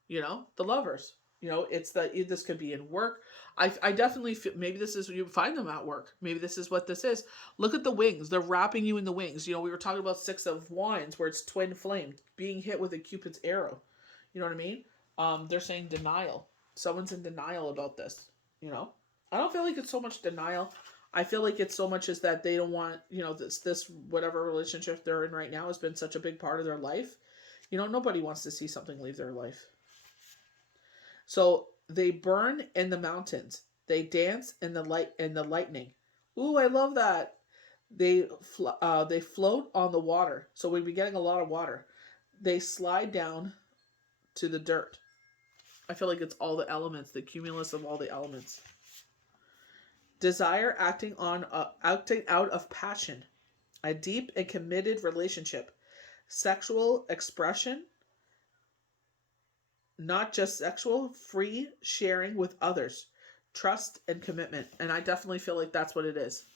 You know, the Lovers. You know, it's the, this could be in work. I definitely feel, maybe this is, you find them at work. Maybe this is what this is. Look at the wings. They're wrapping you in the wings. You know, we were talking about 6 of Wands, where it's twin flame, being hit with a Cupid's arrow. You know what I mean? They're saying denial. Someone's in denial about this. You know, I don't feel like it's so much denial. I feel like it's so much as that they don't want, you know, this whatever relationship they're in right now has been such a big part of their life. You know, nobody wants to see something leave their life. So they burn in the mountains. They dance in the light and the lightning. Ooh, I love that. They float on the water. So we'd be getting a lot of water. They slide down to the dirt. I feel like it's all the elements, the cumulus of all the elements. Desire acting out of passion, a deep and committed relationship, sexual expression, not just sexual, free sharing with others, trust and commitment. And I definitely feel like that's what it is.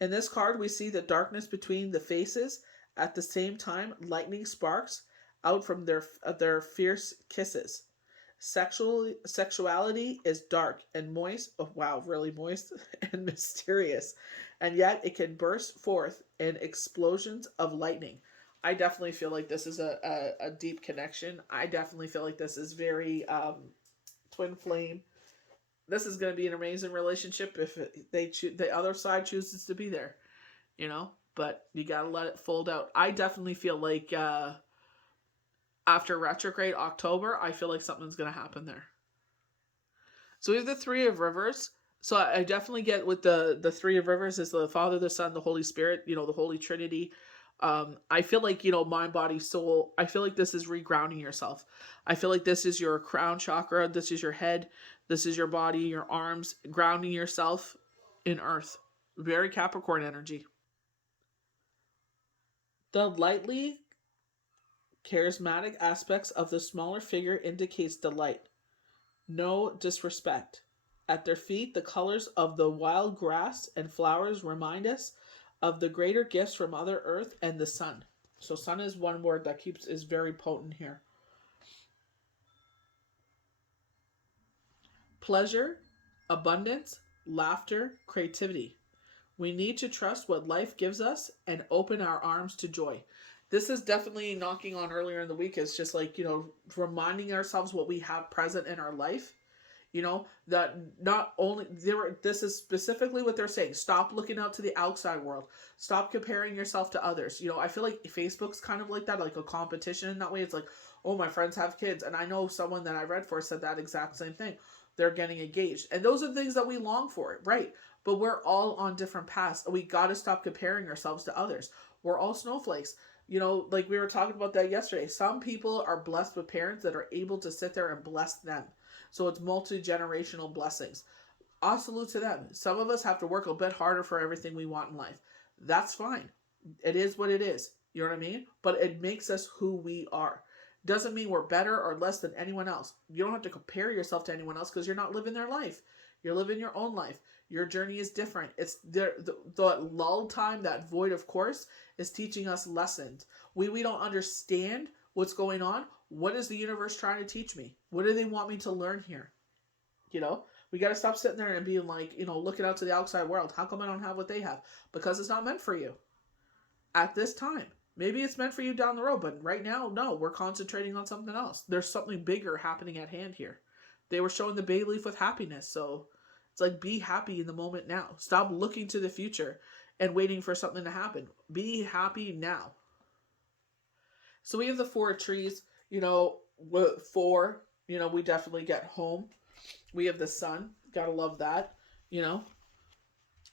In this card, we see the darkness between the faces. At the same time, lightning sparks out from their fierce kisses. Sexuality is dark and moist. Oh, wow, really moist and mysterious. And yet it can burst forth in explosions of lightning. I definitely feel like this is a deep connection. I definitely feel like this is very twin flame. This is going to be an amazing relationship if the other side chooses to be there, you know? But you got to let it fold out. I definitely feel like after retrograde October, I feel like something's going to happen there. So we have the Three of Rivers. So I definitely get with the Three of Rivers is the Father, the Son, the Holy Spirit, you know, the Holy Trinity. I feel like, you know, mind, body, soul. I feel like this is regrounding yourself. I feel like this is your crown chakra. This is your head. This is your body, your arms, grounding yourself in earth. Very Capricorn energy. The lightly charismatic aspects of the smaller figure indicates delight. No disrespect. At their feet, the colors of the wild grass and flowers remind us of the greater gifts from Mother Earth and the sun. So sun is one word that is very potent here. Pleasure, abundance, laughter, creativity. We need to trust what life gives us and open our arms to joy. This is definitely knocking on earlier in the week. It's just like, you know, reminding ourselves what we have present in our life. You know, that not only this is specifically what they're saying. Stop looking out to the outside world. Stop comparing yourself to others. You know, I feel like Facebook's kind of like that, like a competition in that way. It's like, oh, my friends have kids. And I know someone that I read for said that exact same thing. They're getting engaged. And those are things that we long for, right? But we're all on different paths. We got to stop comparing ourselves to others. We're all snowflakes. You know, like we were talking about that yesterday. Some people are blessed with parents that are able to sit there and bless them. So it's multi-generational blessings. All salute to them. Some of us have to work a bit harder for everything we want in life. That's fine. It is what it is. You know what I mean? But it makes us who we are. Doesn't mean we're better or less than anyone else. You don't have to compare yourself to anyone else because you're not living their life. You're living your own life. Your journey is different. It's the lull time, that void of course, is teaching us lessons. We don't understand what's going on. What is the universe trying to teach me? What do they want me to learn here? You know, we got to stop sitting there and being like, looking out to the outside world. How come I don't have what they have? Because it's not meant for you at this time. Maybe it's meant for you down the road, but right now, no, we're concentrating on something else. There's something bigger happening at hand here. They were showing the bay leaf with happiness, so it's like, be happy in the moment now. Stop looking to the future and waiting for something to happen. Be happy now. So we have the four trees, four, we definitely get home. We have the sun, gotta love that, you know.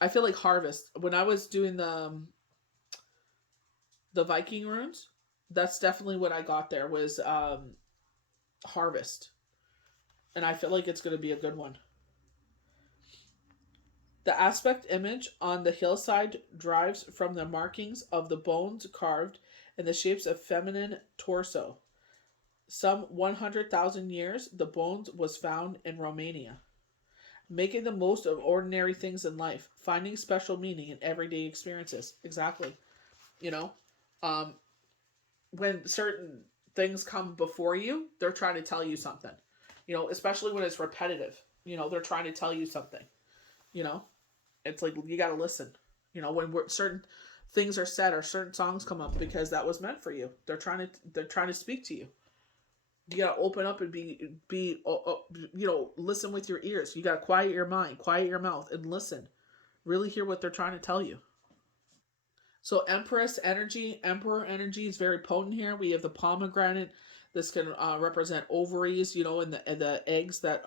I feel like harvest. When I was doing the Viking runes, that's definitely what I got there was harvest. And I feel like it's going to be a good one. The aspect image on the hillside derives from the markings of the bones carved in the shapes of feminine torso. Some 100,000 years, the bones was found in Romania. Making the most of ordinary things in life, finding special meaning in everyday experiences. Exactly. You know, um, when certain things come before you, they're trying to tell you something. Especially when it's repetitive. They're trying to tell you something. You know, it's like you got to listen. When certain things are said or certain songs come up because that was meant for you. They're trying to speak to you. You got to open up and listen with your ears. You got to quiet your mind, quiet your mouth, and listen. Really hear what they're trying to tell you. So Emperor energy is very potent here. We have the pomegranate. This can represent ovaries, and the eggs that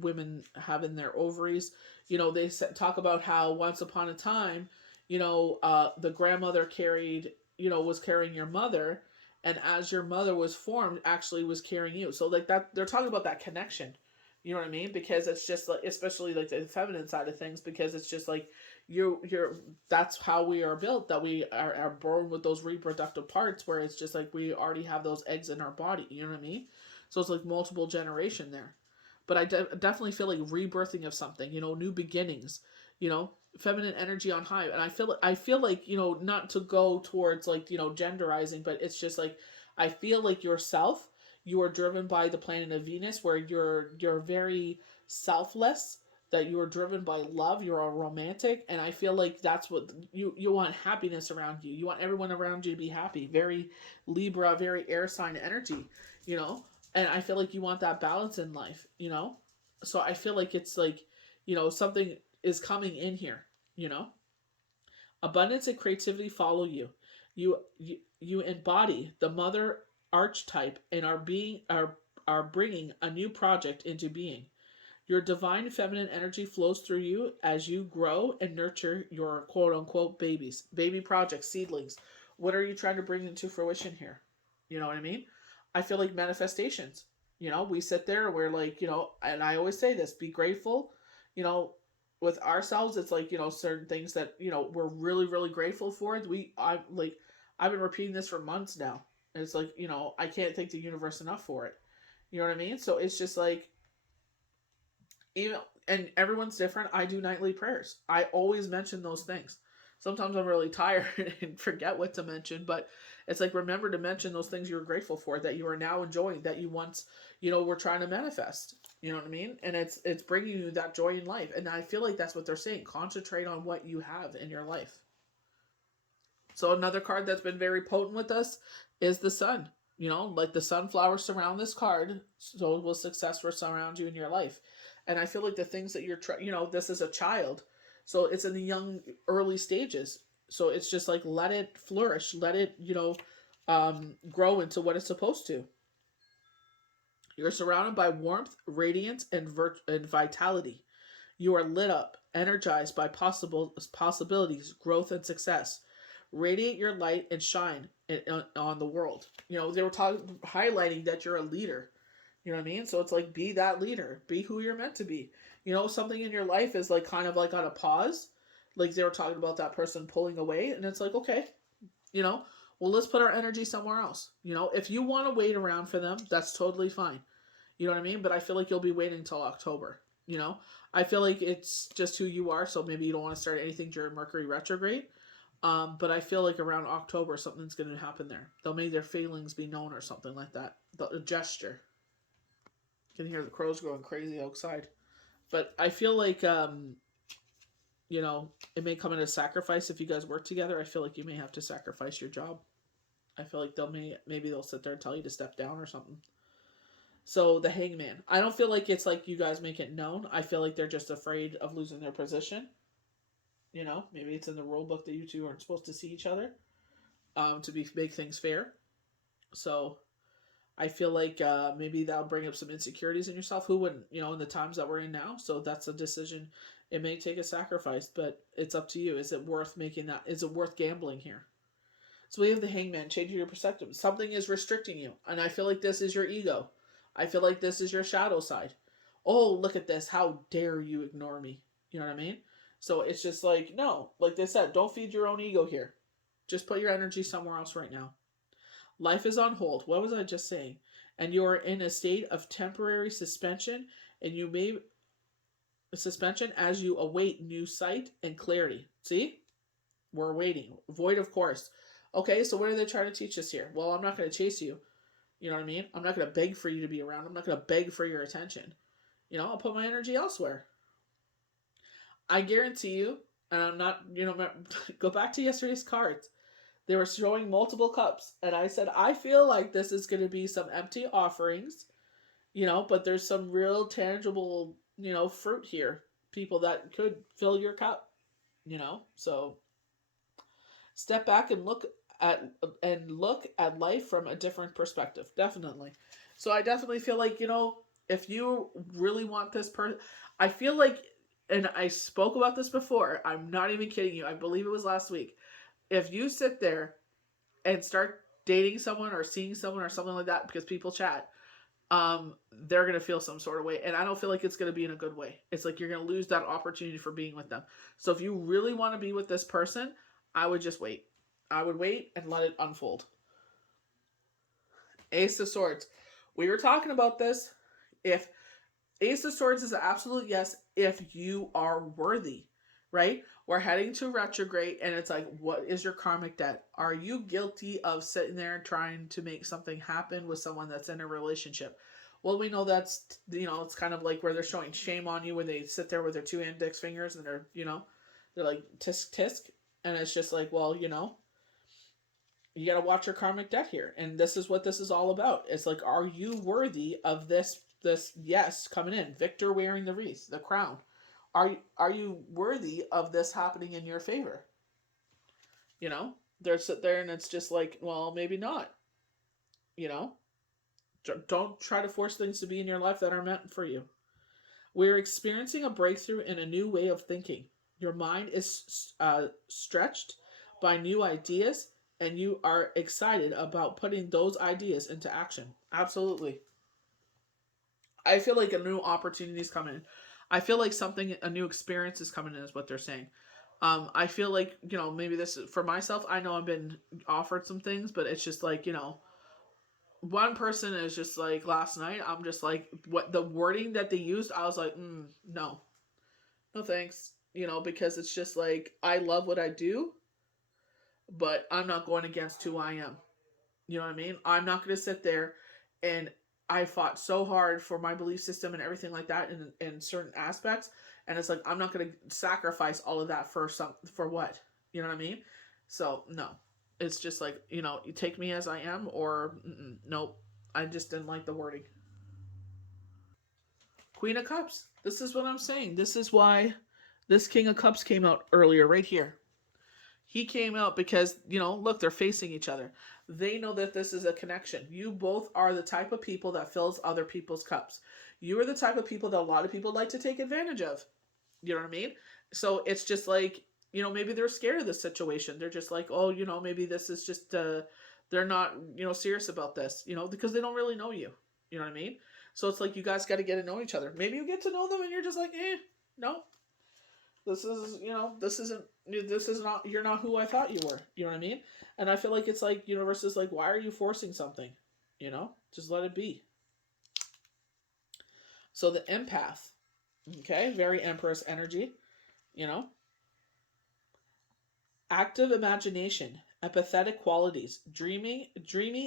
women have in their ovaries. They talk about how once upon a time, the grandmother was carrying your mother, and as your mother was formed, actually was carrying you. So like that, they're talking about that connection. You know what I mean? Because it's just like, especially like the feminine side of things, because it's just like you're that's how we are built, that we are born with those reproductive parts where it's just like we already have those eggs in our body. You know what I mean? So it's like multiple generation there. But I definitely feel like rebirthing of something, new beginnings, feminine energy on high. And I feel like, not to go towards like, genderizing, but it's just like, I feel like yourself, you are driven by the planet of Venus, where you're very selfless, that you are driven by love, you're a romantic, and I feel like that's what you want, happiness around you. You want everyone around you to be happy. Very Libra, very air sign energy, you know? And I feel like you want that balance in life. So I feel like it's like, something is coming in here, you know? Abundance and creativity follow you. You embody the mother archetype and are bringing a new project into being. Your divine feminine energy flows through you as you grow and nurture your quote unquote babies, baby projects, seedlings. What are you trying to bring into fruition here? You know what I mean? I feel like manifestations. We sit there and we're like, and I always say this, be grateful, you know, with ourselves. It's like, certain things that, we're really, really grateful for. I've been repeating this for months now. And it's like, I can't thank the universe enough for it. You know what I mean? So it's just like, even, and everyone's different. I do nightly prayers. I always mention those things. Sometimes I'm really tired and forget what to mention, but it's like, remember to mention those things you're grateful for, that you are now enjoying, that you once, were trying to manifest. You know what I mean? And it's bringing you that joy in life. And I feel like that's what they're saying. Concentrate on what you have in your life. So another card that's been very potent with us is the sun. Like the sunflowers surround this card, so will success will surround you in your life. And I feel like the things that this is a child, so it's in the young early stages. So it's just like, let it flourish, let it grow into what it's supposed to. You're surrounded by warmth, radiance, and vitality. You are lit up, energized by possibilities, growth, and success. Radiate your light and shine on the world. They were highlighting that you're a leader. You know what I mean? So it's like, be that leader. Be who you're meant to be. Something in your life is like kind of like on a pause. Like they were talking about that person pulling away, and it's like, okay, well, let's put our energy somewhere else. If you want to wait around for them, that's totally fine. You know what I mean? But I feel like you'll be waiting until October. You know, I feel like it's just who you are. So maybe you don't want to start anything during Mercury retrograde. But I feel like around October, something's going to happen there. They'll make their feelings be known or something like that. The gesture. You can hear the crows going crazy outside. But I feel like, you know, it may come at a sacrifice if you guys work together. I feel like you may have to sacrifice your job. I feel like maybe they'll sit there and tell you to step down or something. So the hangman. I don't feel like it's like you guys make it known. I feel like they're just afraid of losing their position. You know, maybe it's in the rule book that you two aren't supposed to see each other to make things fair. So I feel like maybe that'll bring up some insecurities in yourself. Who wouldn't, you know, in the times that we're in now? So that's a decision. It may take a sacrifice, but it's up to you. Is it worth making that? Is it worth gambling here? So we have the hangman, changing your perspective. Something is restricting you. And I feel like this is your ego. I feel like this is your shadow side. Oh, look at this. How dare you ignore me? You know what I mean? So it's just like, no, like they said, don't feed your own ego here. Just put your energy somewhere else right now. Life is on hold. What was I just saying? And you are in a state of temporary suspension, and you may suspension as you await new sight and clarity. See? We're waiting. Void of course. Okay, so what are they trying to teach us here? Well, I'm not going to chase you. You know what I mean? I'm not going to beg for you to be around. I'm not going to beg for your attention. You know, I'll put my energy elsewhere. I guarantee you, and I'm not, you know, go back to yesterday's cards. They were showing multiple cups, and I said, I feel like this is going to be some empty offerings, you know, but there's some real tangible, you know, fruit here. People that could fill your cup, you know. So step back and look at life from a different perspective. Definitely. So I definitely feel like, you know, if you really want this person, I feel like, and I spoke about this before, I'm not even kidding you, I believe it was last week. If you sit there and start dating someone or seeing someone or something like that because people chat, they're going to feel some sort of way. And I don't feel like it's going to be in a good way. It's like you're going to lose that opportunity for being with them. So if you really want to be with this person, I would just wait. I would wait and let it unfold. Ace of Swords. We were talking about this. If Ace of Swords is an absolute yes if you are worthy, right? We're heading to retrograde, and it's like, what is your karmic debt? Are you guilty of sitting there and trying to make something happen with someone that's in a relationship? Well, we know that's, you know, it's kind of like where they're showing shame on you when they sit there with their two index fingers and they're, you know, they're like tisk tisk. And it's just like, well, you know, you got to watch your karmic debt here. And this is what this is all about. It's like, are you worthy of this yes coming in? Victor wearing the wreath, the crown. Are you worthy of this happening in your favor? You know, they're sit there and it's just like, well, maybe not. You know, don't try to force things to be in your life that are meant for you. We're experiencing a breakthrough in a new way of thinking. Your mind is stretched by new ideas, and you are excited about putting those ideas into action. Absolutely. I feel like a new opportunity is coming in. I feel like a new experience is coming in, is what they're saying. I feel like, you know, maybe this for myself, I know I've been offered some things, but it's just like, you know, one person is just like last night, I'm just like, what the wording that they used, I was like, no, no thanks. You know, because it's just like, I love what I do, but I'm not going against who I am. You know what I mean? I'm not going to sit there and I fought so hard for my belief system and everything like that in certain aspects. And it's like, I'm not going to sacrifice all of that for what? You know what I mean? So, no. It's just like, you know, you take me as I am or nope. I just didn't like the wording. Queen of Cups. This is what I'm saying. This is why this King of Cups came out earlier right here. He came out because, you know, look, they're facing each other. They know that this is a connection. You both are the type of people that fills other people's cups. You are the type of people that a lot of people like to take advantage of. You know what I mean? So it's just like, you know, maybe they're scared of this situation. They're just like, oh, you know, maybe this is just, they're not, you know, serious about this, you know, because they don't really know you. You know what I mean? So it's like, you guys got to get to know each other. Maybe you get to know them and you're just like, no. This is, you know, this is not, you're not who I thought you were. You know what I mean? And I feel like it's like, universe is like, why are you forcing something? You know, just let it be. So the empath, Okay, very Empress energy, you know. Active imagination, empathetic qualities, dreamy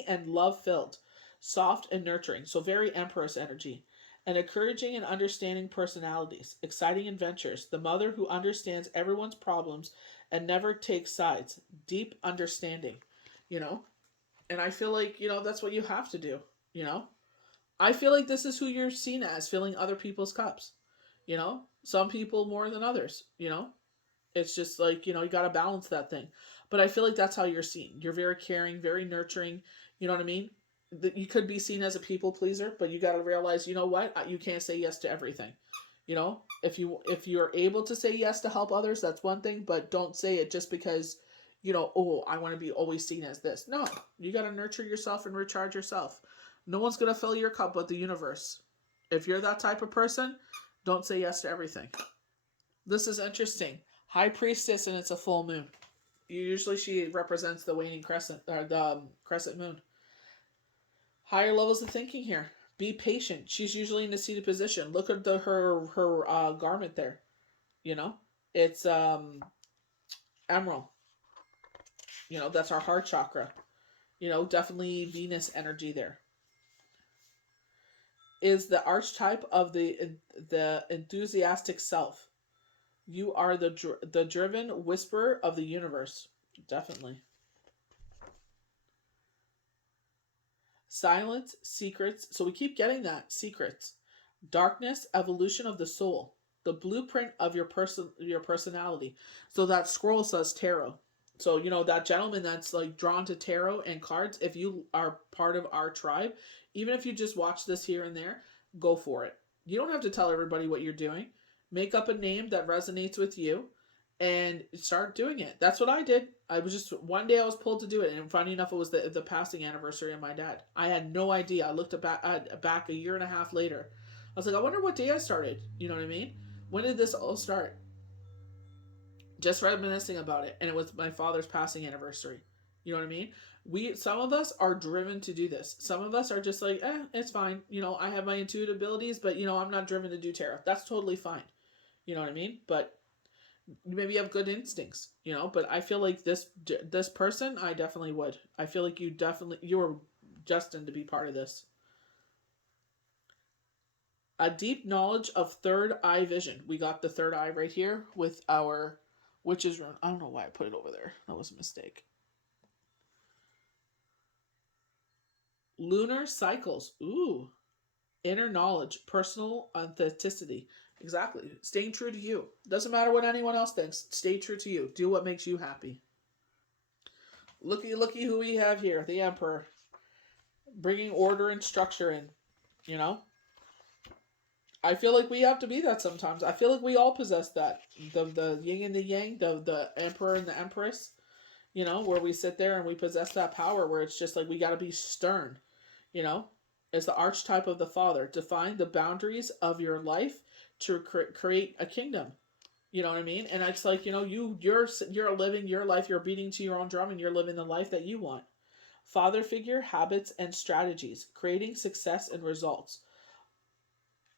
and love-filled, soft and nurturing. So very Empress energy. And encouraging and understanding personalities, exciting adventures, the mother who understands everyone's problems and never takes sides, deep understanding, you know. And I feel like, that's what you have to do, you know. I feel like this is who you're seen as, filling other people's cups, you know. Some people more than others, you know. It's just like, you got to balance that thing. But I feel like that's how you're seen. You're very caring, very nurturing. You know what I mean? That you could be seen as a people pleaser, but you got to realize, you know what? You can't say yes to everything. You know, if you're able to say yes to help others, that's one thing, but don't say it just because, oh, I want to be always seen as this. No, you got to nurture yourself and recharge yourself. No one's going to fill your cup but the universe. If you're that type of person, don't say yes to everything. This is interesting. High Priestess, and it's a full moon. Usually she represents the waning crescent, or the crescent moon. Higher levels of thinking here. Be patient. She's usually in a seated position. Look at her garment there. You know, it's emerald. That's our heart chakra. Definitely Venus energy there. Is the archetype of the enthusiastic self. You are the driven whisperer of the universe. Definitely. Silence, secrets. So we keep getting that. Secrets. Darkness, evolution of the soul. The blueprint of your personality. So that scroll says tarot. So, that gentleman that's like drawn to tarot and cards, if you are part of our tribe, even if you just watch this here and there, go for it. You don't have to tell everybody what you're doing. Make up a name that resonates with you and start doing it. That's what I did. I was just one day I was pulled to do it, and funny enough, it was the passing anniversary of my dad. I had no idea. I looked back a year and a half later. I was like, I wonder what day I started. You know what I mean? When did this all start? Just reminiscing about it, and it was my father's passing anniversary. You know what I mean? Some of us are driven to do this. Some of us are just like, it's fine. I have my intuitive abilities, but I'm not driven to do tarot. That's totally fine. You know what I mean? But maybe you have good instincts, but I feel like this person, I definitely would. I feel like you were destined to be part of this. A deep knowledge of third eye vision. We got the third eye right here with our witch's rune. I don't know why I put it over there. That was a mistake. Lunar cycles. Ooh. Inner knowledge, personal authenticity. Exactly. Staying true to you. Doesn't matter what anyone else thinks. Stay true to you. Do what makes you happy. Looky who we have here. The Emperor. Bringing order and structure in. You know? I feel like we have to be that sometimes. I feel like we all possess that. The yin and the yang, the Emperor and the Empress. Where we sit there and we possess that power where it's just like we got to be stern. You know? It's the archetype of the father. Define the boundaries of your life to create a kingdom. You know what I mean? And it's like, you're living your life, you're beating to your own drum, and you're living the life that you want. Father figure, habits, and strategies, creating success and results.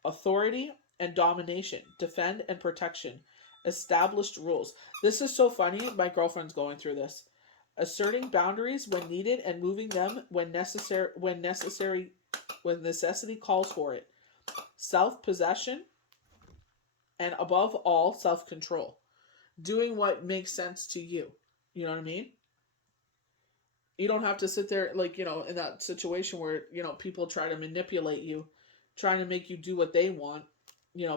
Authority and domination, defend and protection, established rules. This is so funny. My girlfriend's going through this. Asserting boundaries when needed and moving them when necessary when necessity calls for it. Self-possession and above all, self-control. Doing what makes sense to you. You know what I mean? You don't have to sit there like, in that situation where, people try to manipulate you, trying to make you do what they want,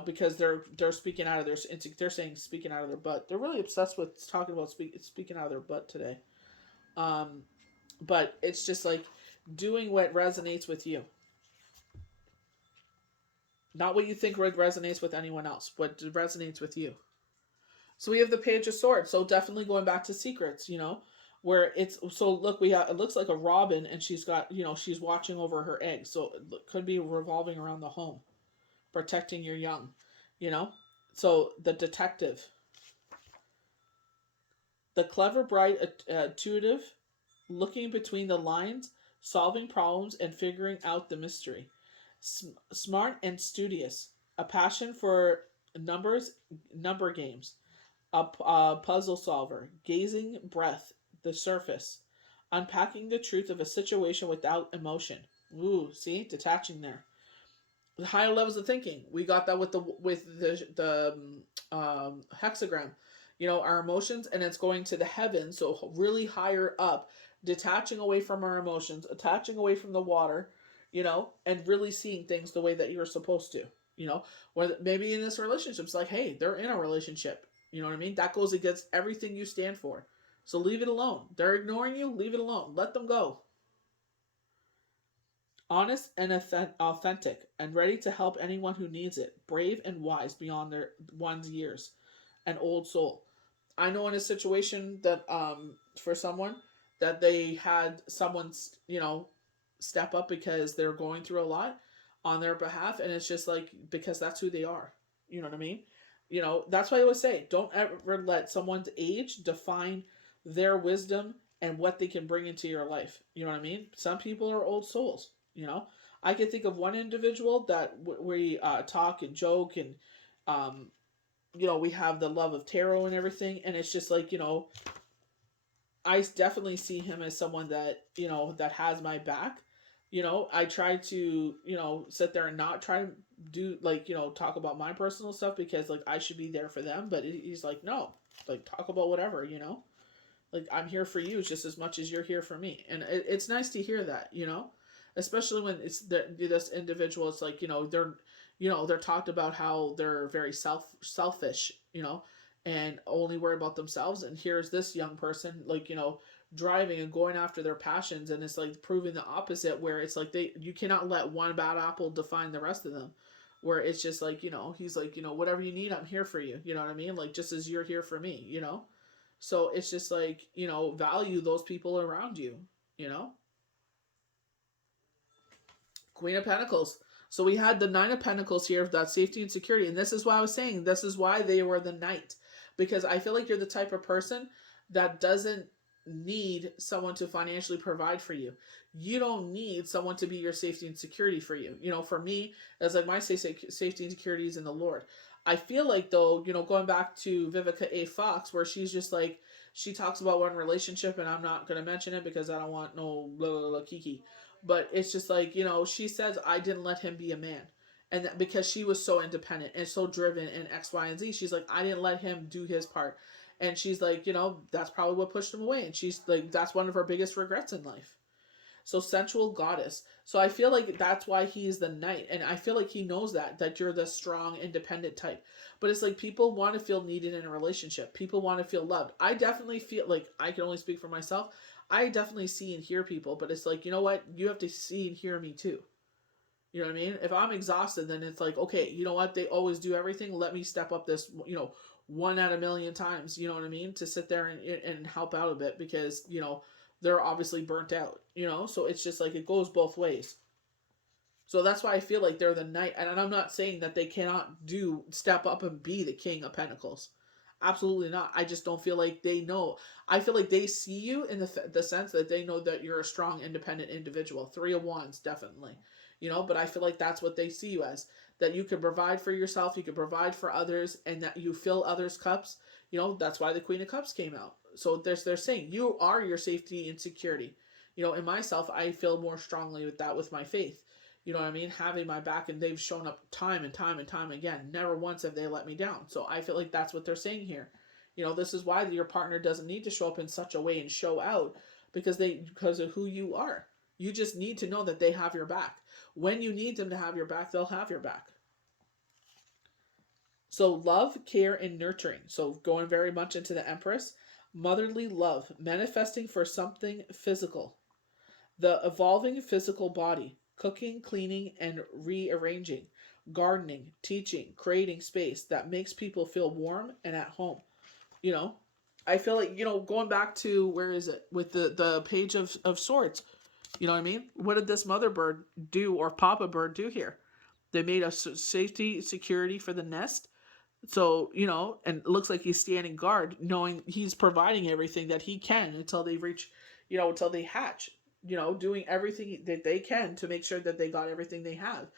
because they're speaking out of they're saying speaking out of their butt. They're really obsessed with talking about speaking out of their butt today. But it's just like doing what resonates with you. Not what you think resonates with anyone else, what resonates with you. So we have the Page of Swords. So definitely going back to secrets, where it's so look it looks like a robin, and she's got she's watching over her eggs. So it could be revolving around the home, protecting your young, you know. So the detective, the clever, bright, intuitive, looking between the lines, solving problems and figuring out the mystery. Smart and studious, a passion for number games, a puzzle solver, gazing breath, the surface, unpacking the truth of a situation without emotion. Ooh, see, detaching there. The higher levels of thinking. We got that with the hexagram. Our emotions, and it's going to the heavens, so really higher up, detaching away from our emotions, attaching away from the water, and really seeing things the way that you're supposed to. Whether maybe in this relationship, it's like, hey, they're in a relationship. You know what I mean? That goes against everything you stand for. So leave it alone. They're ignoring you. Leave it alone. Let them go. Honest and authentic, and ready to help anyone who needs it. Brave and wise beyond their one's years. An old soul. I know in a situation that for someone that they had someone step up because they're going through a lot on their behalf, and it's just like, because that's who they are. You know what I mean? That's why I always say, don't ever let someone's age define their wisdom and what they can bring into your life. You know what I mean? Some people are old souls. I can think of one individual that we talk and joke, and um, we have the love of tarot and everything, and it's just like, I definitely see him as someone that that has my back. I try to sit there and not try to do, like, talk about my personal stuff, because like I should be there for them, but he's like, no, like, talk about whatever. Like, I'm here for you just as much as you're here for me, and it's nice to hear that. Especially when it's this individual. It's like, they're talked about how they're very selfish, and only worry about themselves. And here's this young person, like, driving and going after their passions, and it's like proving the opposite, where it's like you cannot let one bad apple define the rest of them. Where it's just like, he's like, whatever you need, I'm here for you. You know what I mean? Like, just as you're here for me. So it's just like, value those people around you. You know. Queen of Pentacles. So we had the Nine of Pentacles here of that safety and security. And this is why I was saying, this is why they were the Knight. Because I feel like you're the type of person that doesn't need someone to financially provide for you. You don't need someone to be your safety and security for you. For me, it's like my safety and security is in the Lord. I feel like, though, going back to Vivica A. Fox, where she's just like, she talks about one relationship, and I'm not going to mention it because I don't want no blah, blah, blah, kiki. But it's just like, she says, I didn't let him be a man. And that, because she was so independent and so driven and X, Y, and Z, she's like, I didn't let him do his part. And she's like, that's probably what pushed him away. And she's like, that's one of her biggest regrets in life. So sensual goddess. So I feel like that's why he's the Knight. And I feel like he knows that you're the strong, independent type. But it's like, people want to feel needed in a relationship. People want to feel loved. I definitely feel like, I can only speak for myself, I definitely see and hear people, but it's like, you know what? You have to see and hear me too. You know what I mean? If I'm exhausted, then it's like, okay, you know what? They always do everything. Let me step up this, one out of a million times, you know what I mean? To sit there and help out a bit, because, they're obviously burnt out, So it's just like, it goes both ways. So that's why I feel like they're the Knight. And I'm not saying that they cannot step up and be the King of Pentacles. Absolutely not. I just don't feel like they know. I feel like they see you in the sense that they know that you're a strong, independent individual. Three of Wands, definitely. But I feel like that's what they see you as. That you can provide for yourself, you can provide for others, and that you fill others' cups. That's why the Queen of Cups came out. So they're saying, you are your safety and security. In myself, I feel more strongly with that, with my faith. You know what I mean? Having my back, and they've shown up time and time and time again. Never once have they let me down. So I feel like that's what they're saying here. This is why your partner doesn't need to show up in such a way and show out, because of who you are. You just need to know that they have your back. When you need them to have your back, they'll have your back. So love, care, and nurturing. So going very much into the Empress. Motherly love, manifesting for something physical. The evolving physical body, cooking, cleaning, and rearranging, gardening, teaching, creating space that makes people feel warm and at home. I feel like, going back to, where is it? With the Page of Swords. You know what I mean? What did this mother bird do, or Papa bird do here? They made a safety, security for the nest. So, and it looks like he's standing guard, knowing he's providing everything that he can until they reach, until they hatch. Doing everything that they can to make sure that they got everything they have.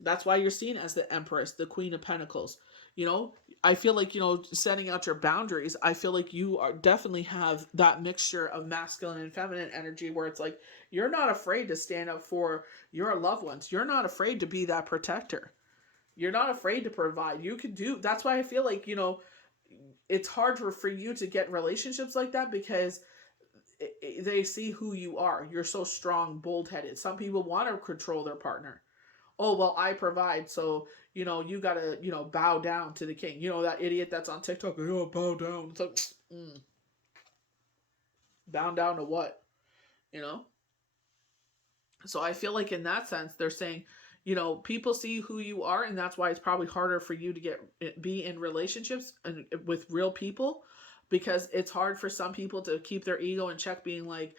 That's why you're seen as the Empress, the Queen of Pentacles. You know, I feel like, setting out your boundaries, I feel like you are definitely have that mixture of masculine and feminine energy where it's like you're not afraid to stand up for your loved ones. You're not afraid to be that protector. You're not afraid to provide. You can do. That's why I feel like, it's hard for you to get relationships like that because they see who you are. You're so strong, bold-headed. Some people want to control their partner. Oh, well, I provide, so you gotta bow down to the king. That idiot that's on TikTok, oh, bow down. It's like, bow down to what? you know so I feel like in that sense they're saying, people see who you are, and that's why it's probably harder for you to be in relationships and with real people, because it's hard for some people to keep their ego in check, being like,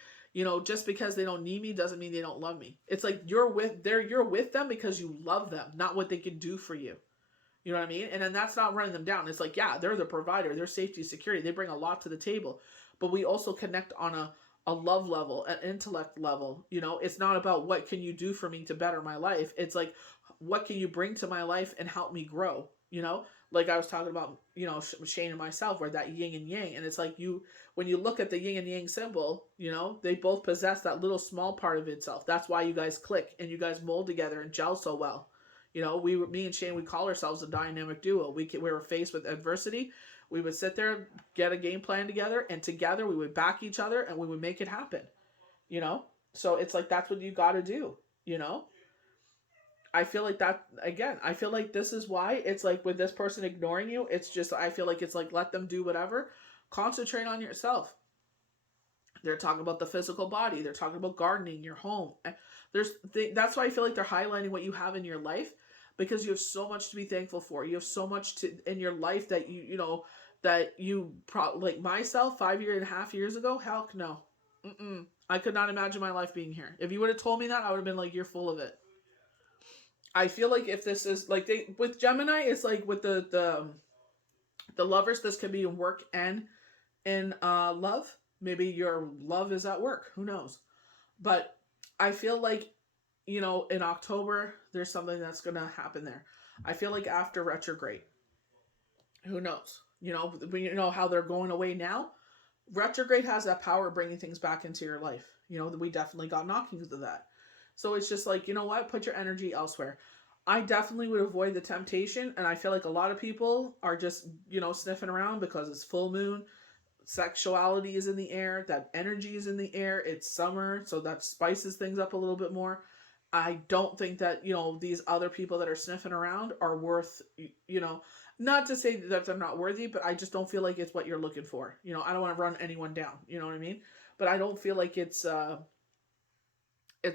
just because they don't need me doesn't mean they don't love me. It's like you're with them because you love them, not what they can do for you. You know what I mean? And then that's not running them down. It's like, yeah, they're the provider, they're safety, security, they bring a lot to the table, but we also connect on a love level, an intellect level. It's not about what can you do for me to better my life. It's like, what can you bring to my life and help me grow? Like I was talking about, Shane and myself, where that yin and yang, and it's like when you look at the yin and yang symbol, they both possess that little small part of itself. That's why you guys click and you guys mold together and gel so well. Me and Shane, we call ourselves a dynamic duo. We were faced with adversity. We would sit there, get a game plan together, and together we would back each other and we would make it happen. So it's like, that's what you got to do. I feel like that, again, I feel like this is why it's like with this person ignoring you, it's just, I feel like it's like, let them do whatever. Concentrate on yourself. They're talking about the physical body. They're talking about gardening, your home. That's why I feel like they're highlighting what you have in your life, because you have so much to be thankful for. You have so much in your life that like myself 5.5 years ago, heck no. I could not imagine my life being here. If you would have told me that, I would have been like, you're full of it. I feel like if this is like with Gemini, it's like with the lovers, this can be in work and in love. Maybe your love is at work. Who knows? But I feel like, in October, there's something that's going to happen there. I feel like after retrograde, who knows? How they're going away now. Retrograde has that power of bringing things back into your life. We definitely got knockings of that. So it's just like, what? Put your energy elsewhere. I definitely would avoid the temptation. And I feel like a lot of people are just, sniffing around because it's full moon. Sexuality is in the air. That energy is in the air. It's summer. So that spices things up a little bit more. I don't think that, these other people that are sniffing around are worth, not to say that they're not worthy, but I just don't feel like it's what you're looking for. I don't want to run anyone down. You know what I mean? But I don't feel like it's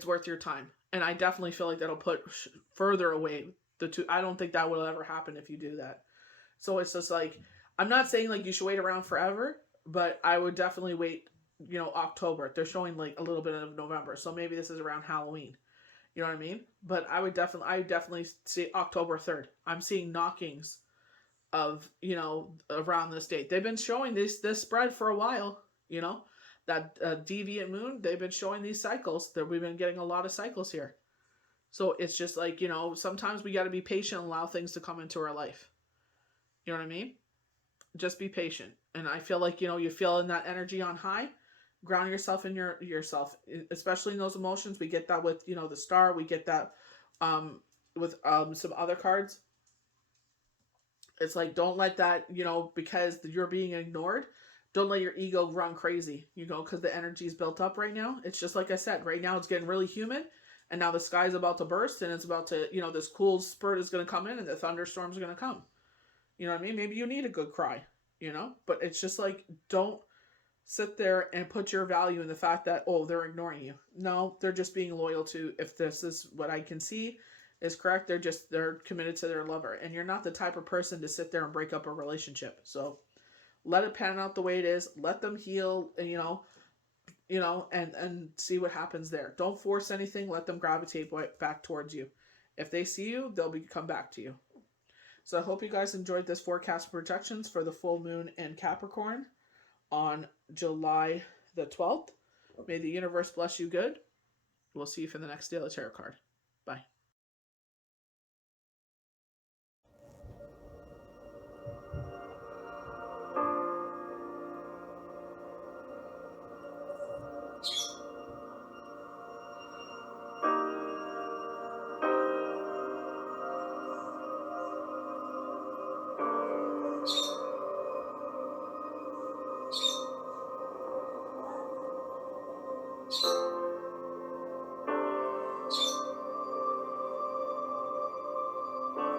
worth your time. And I definitely feel like that'll put further away the two. I don't think that will ever happen if you do that. So it's just like, I'm not saying like you should wait around forever, but I would definitely wait, October. They're showing like a little bit of November. So maybe this is around Halloween. You know what I mean? But I definitely see October 3rd. I'm seeing knockings of, around this date. They've been showing this spread for a while, that deviant moon. They've been showing these cycles. That we've been getting a lot of cycles here. So it's just like, sometimes we got to be patient and allow things to come into our life. You know what I mean? Just be patient. And I feel like, you feel in that energy on high, ground yourself in yourself, especially in those emotions. We get that with, the star. We get that with some other cards. It's like, don't let that, because you're being ignored, don't let your ego run crazy, because the energy is built up right now. It's just like I said, right now it's getting really humid, and now the sky's about to burst, and it's about to, this cool spurt is going to come in, and the thunderstorms are going to come. You know what I mean? Maybe you need a good cry, but it's just like, don't sit there and put your value in the fact that, oh, they're ignoring you. No, they're just being loyal to, if this is what I can see is correct, they're committed to their lover. And you're not the type of person to sit there and break up a relationship. So let it pan out the way it is. Let them heal, and see what happens there. Don't force anything. Let them gravitate back towards you. If they see you, they'll come back to you. So I hope you guys enjoyed this forecast projections for the full moon in Capricorn on July the 12th. May the universe bless you good. We'll see you for the next Daily Tarot card. Bye.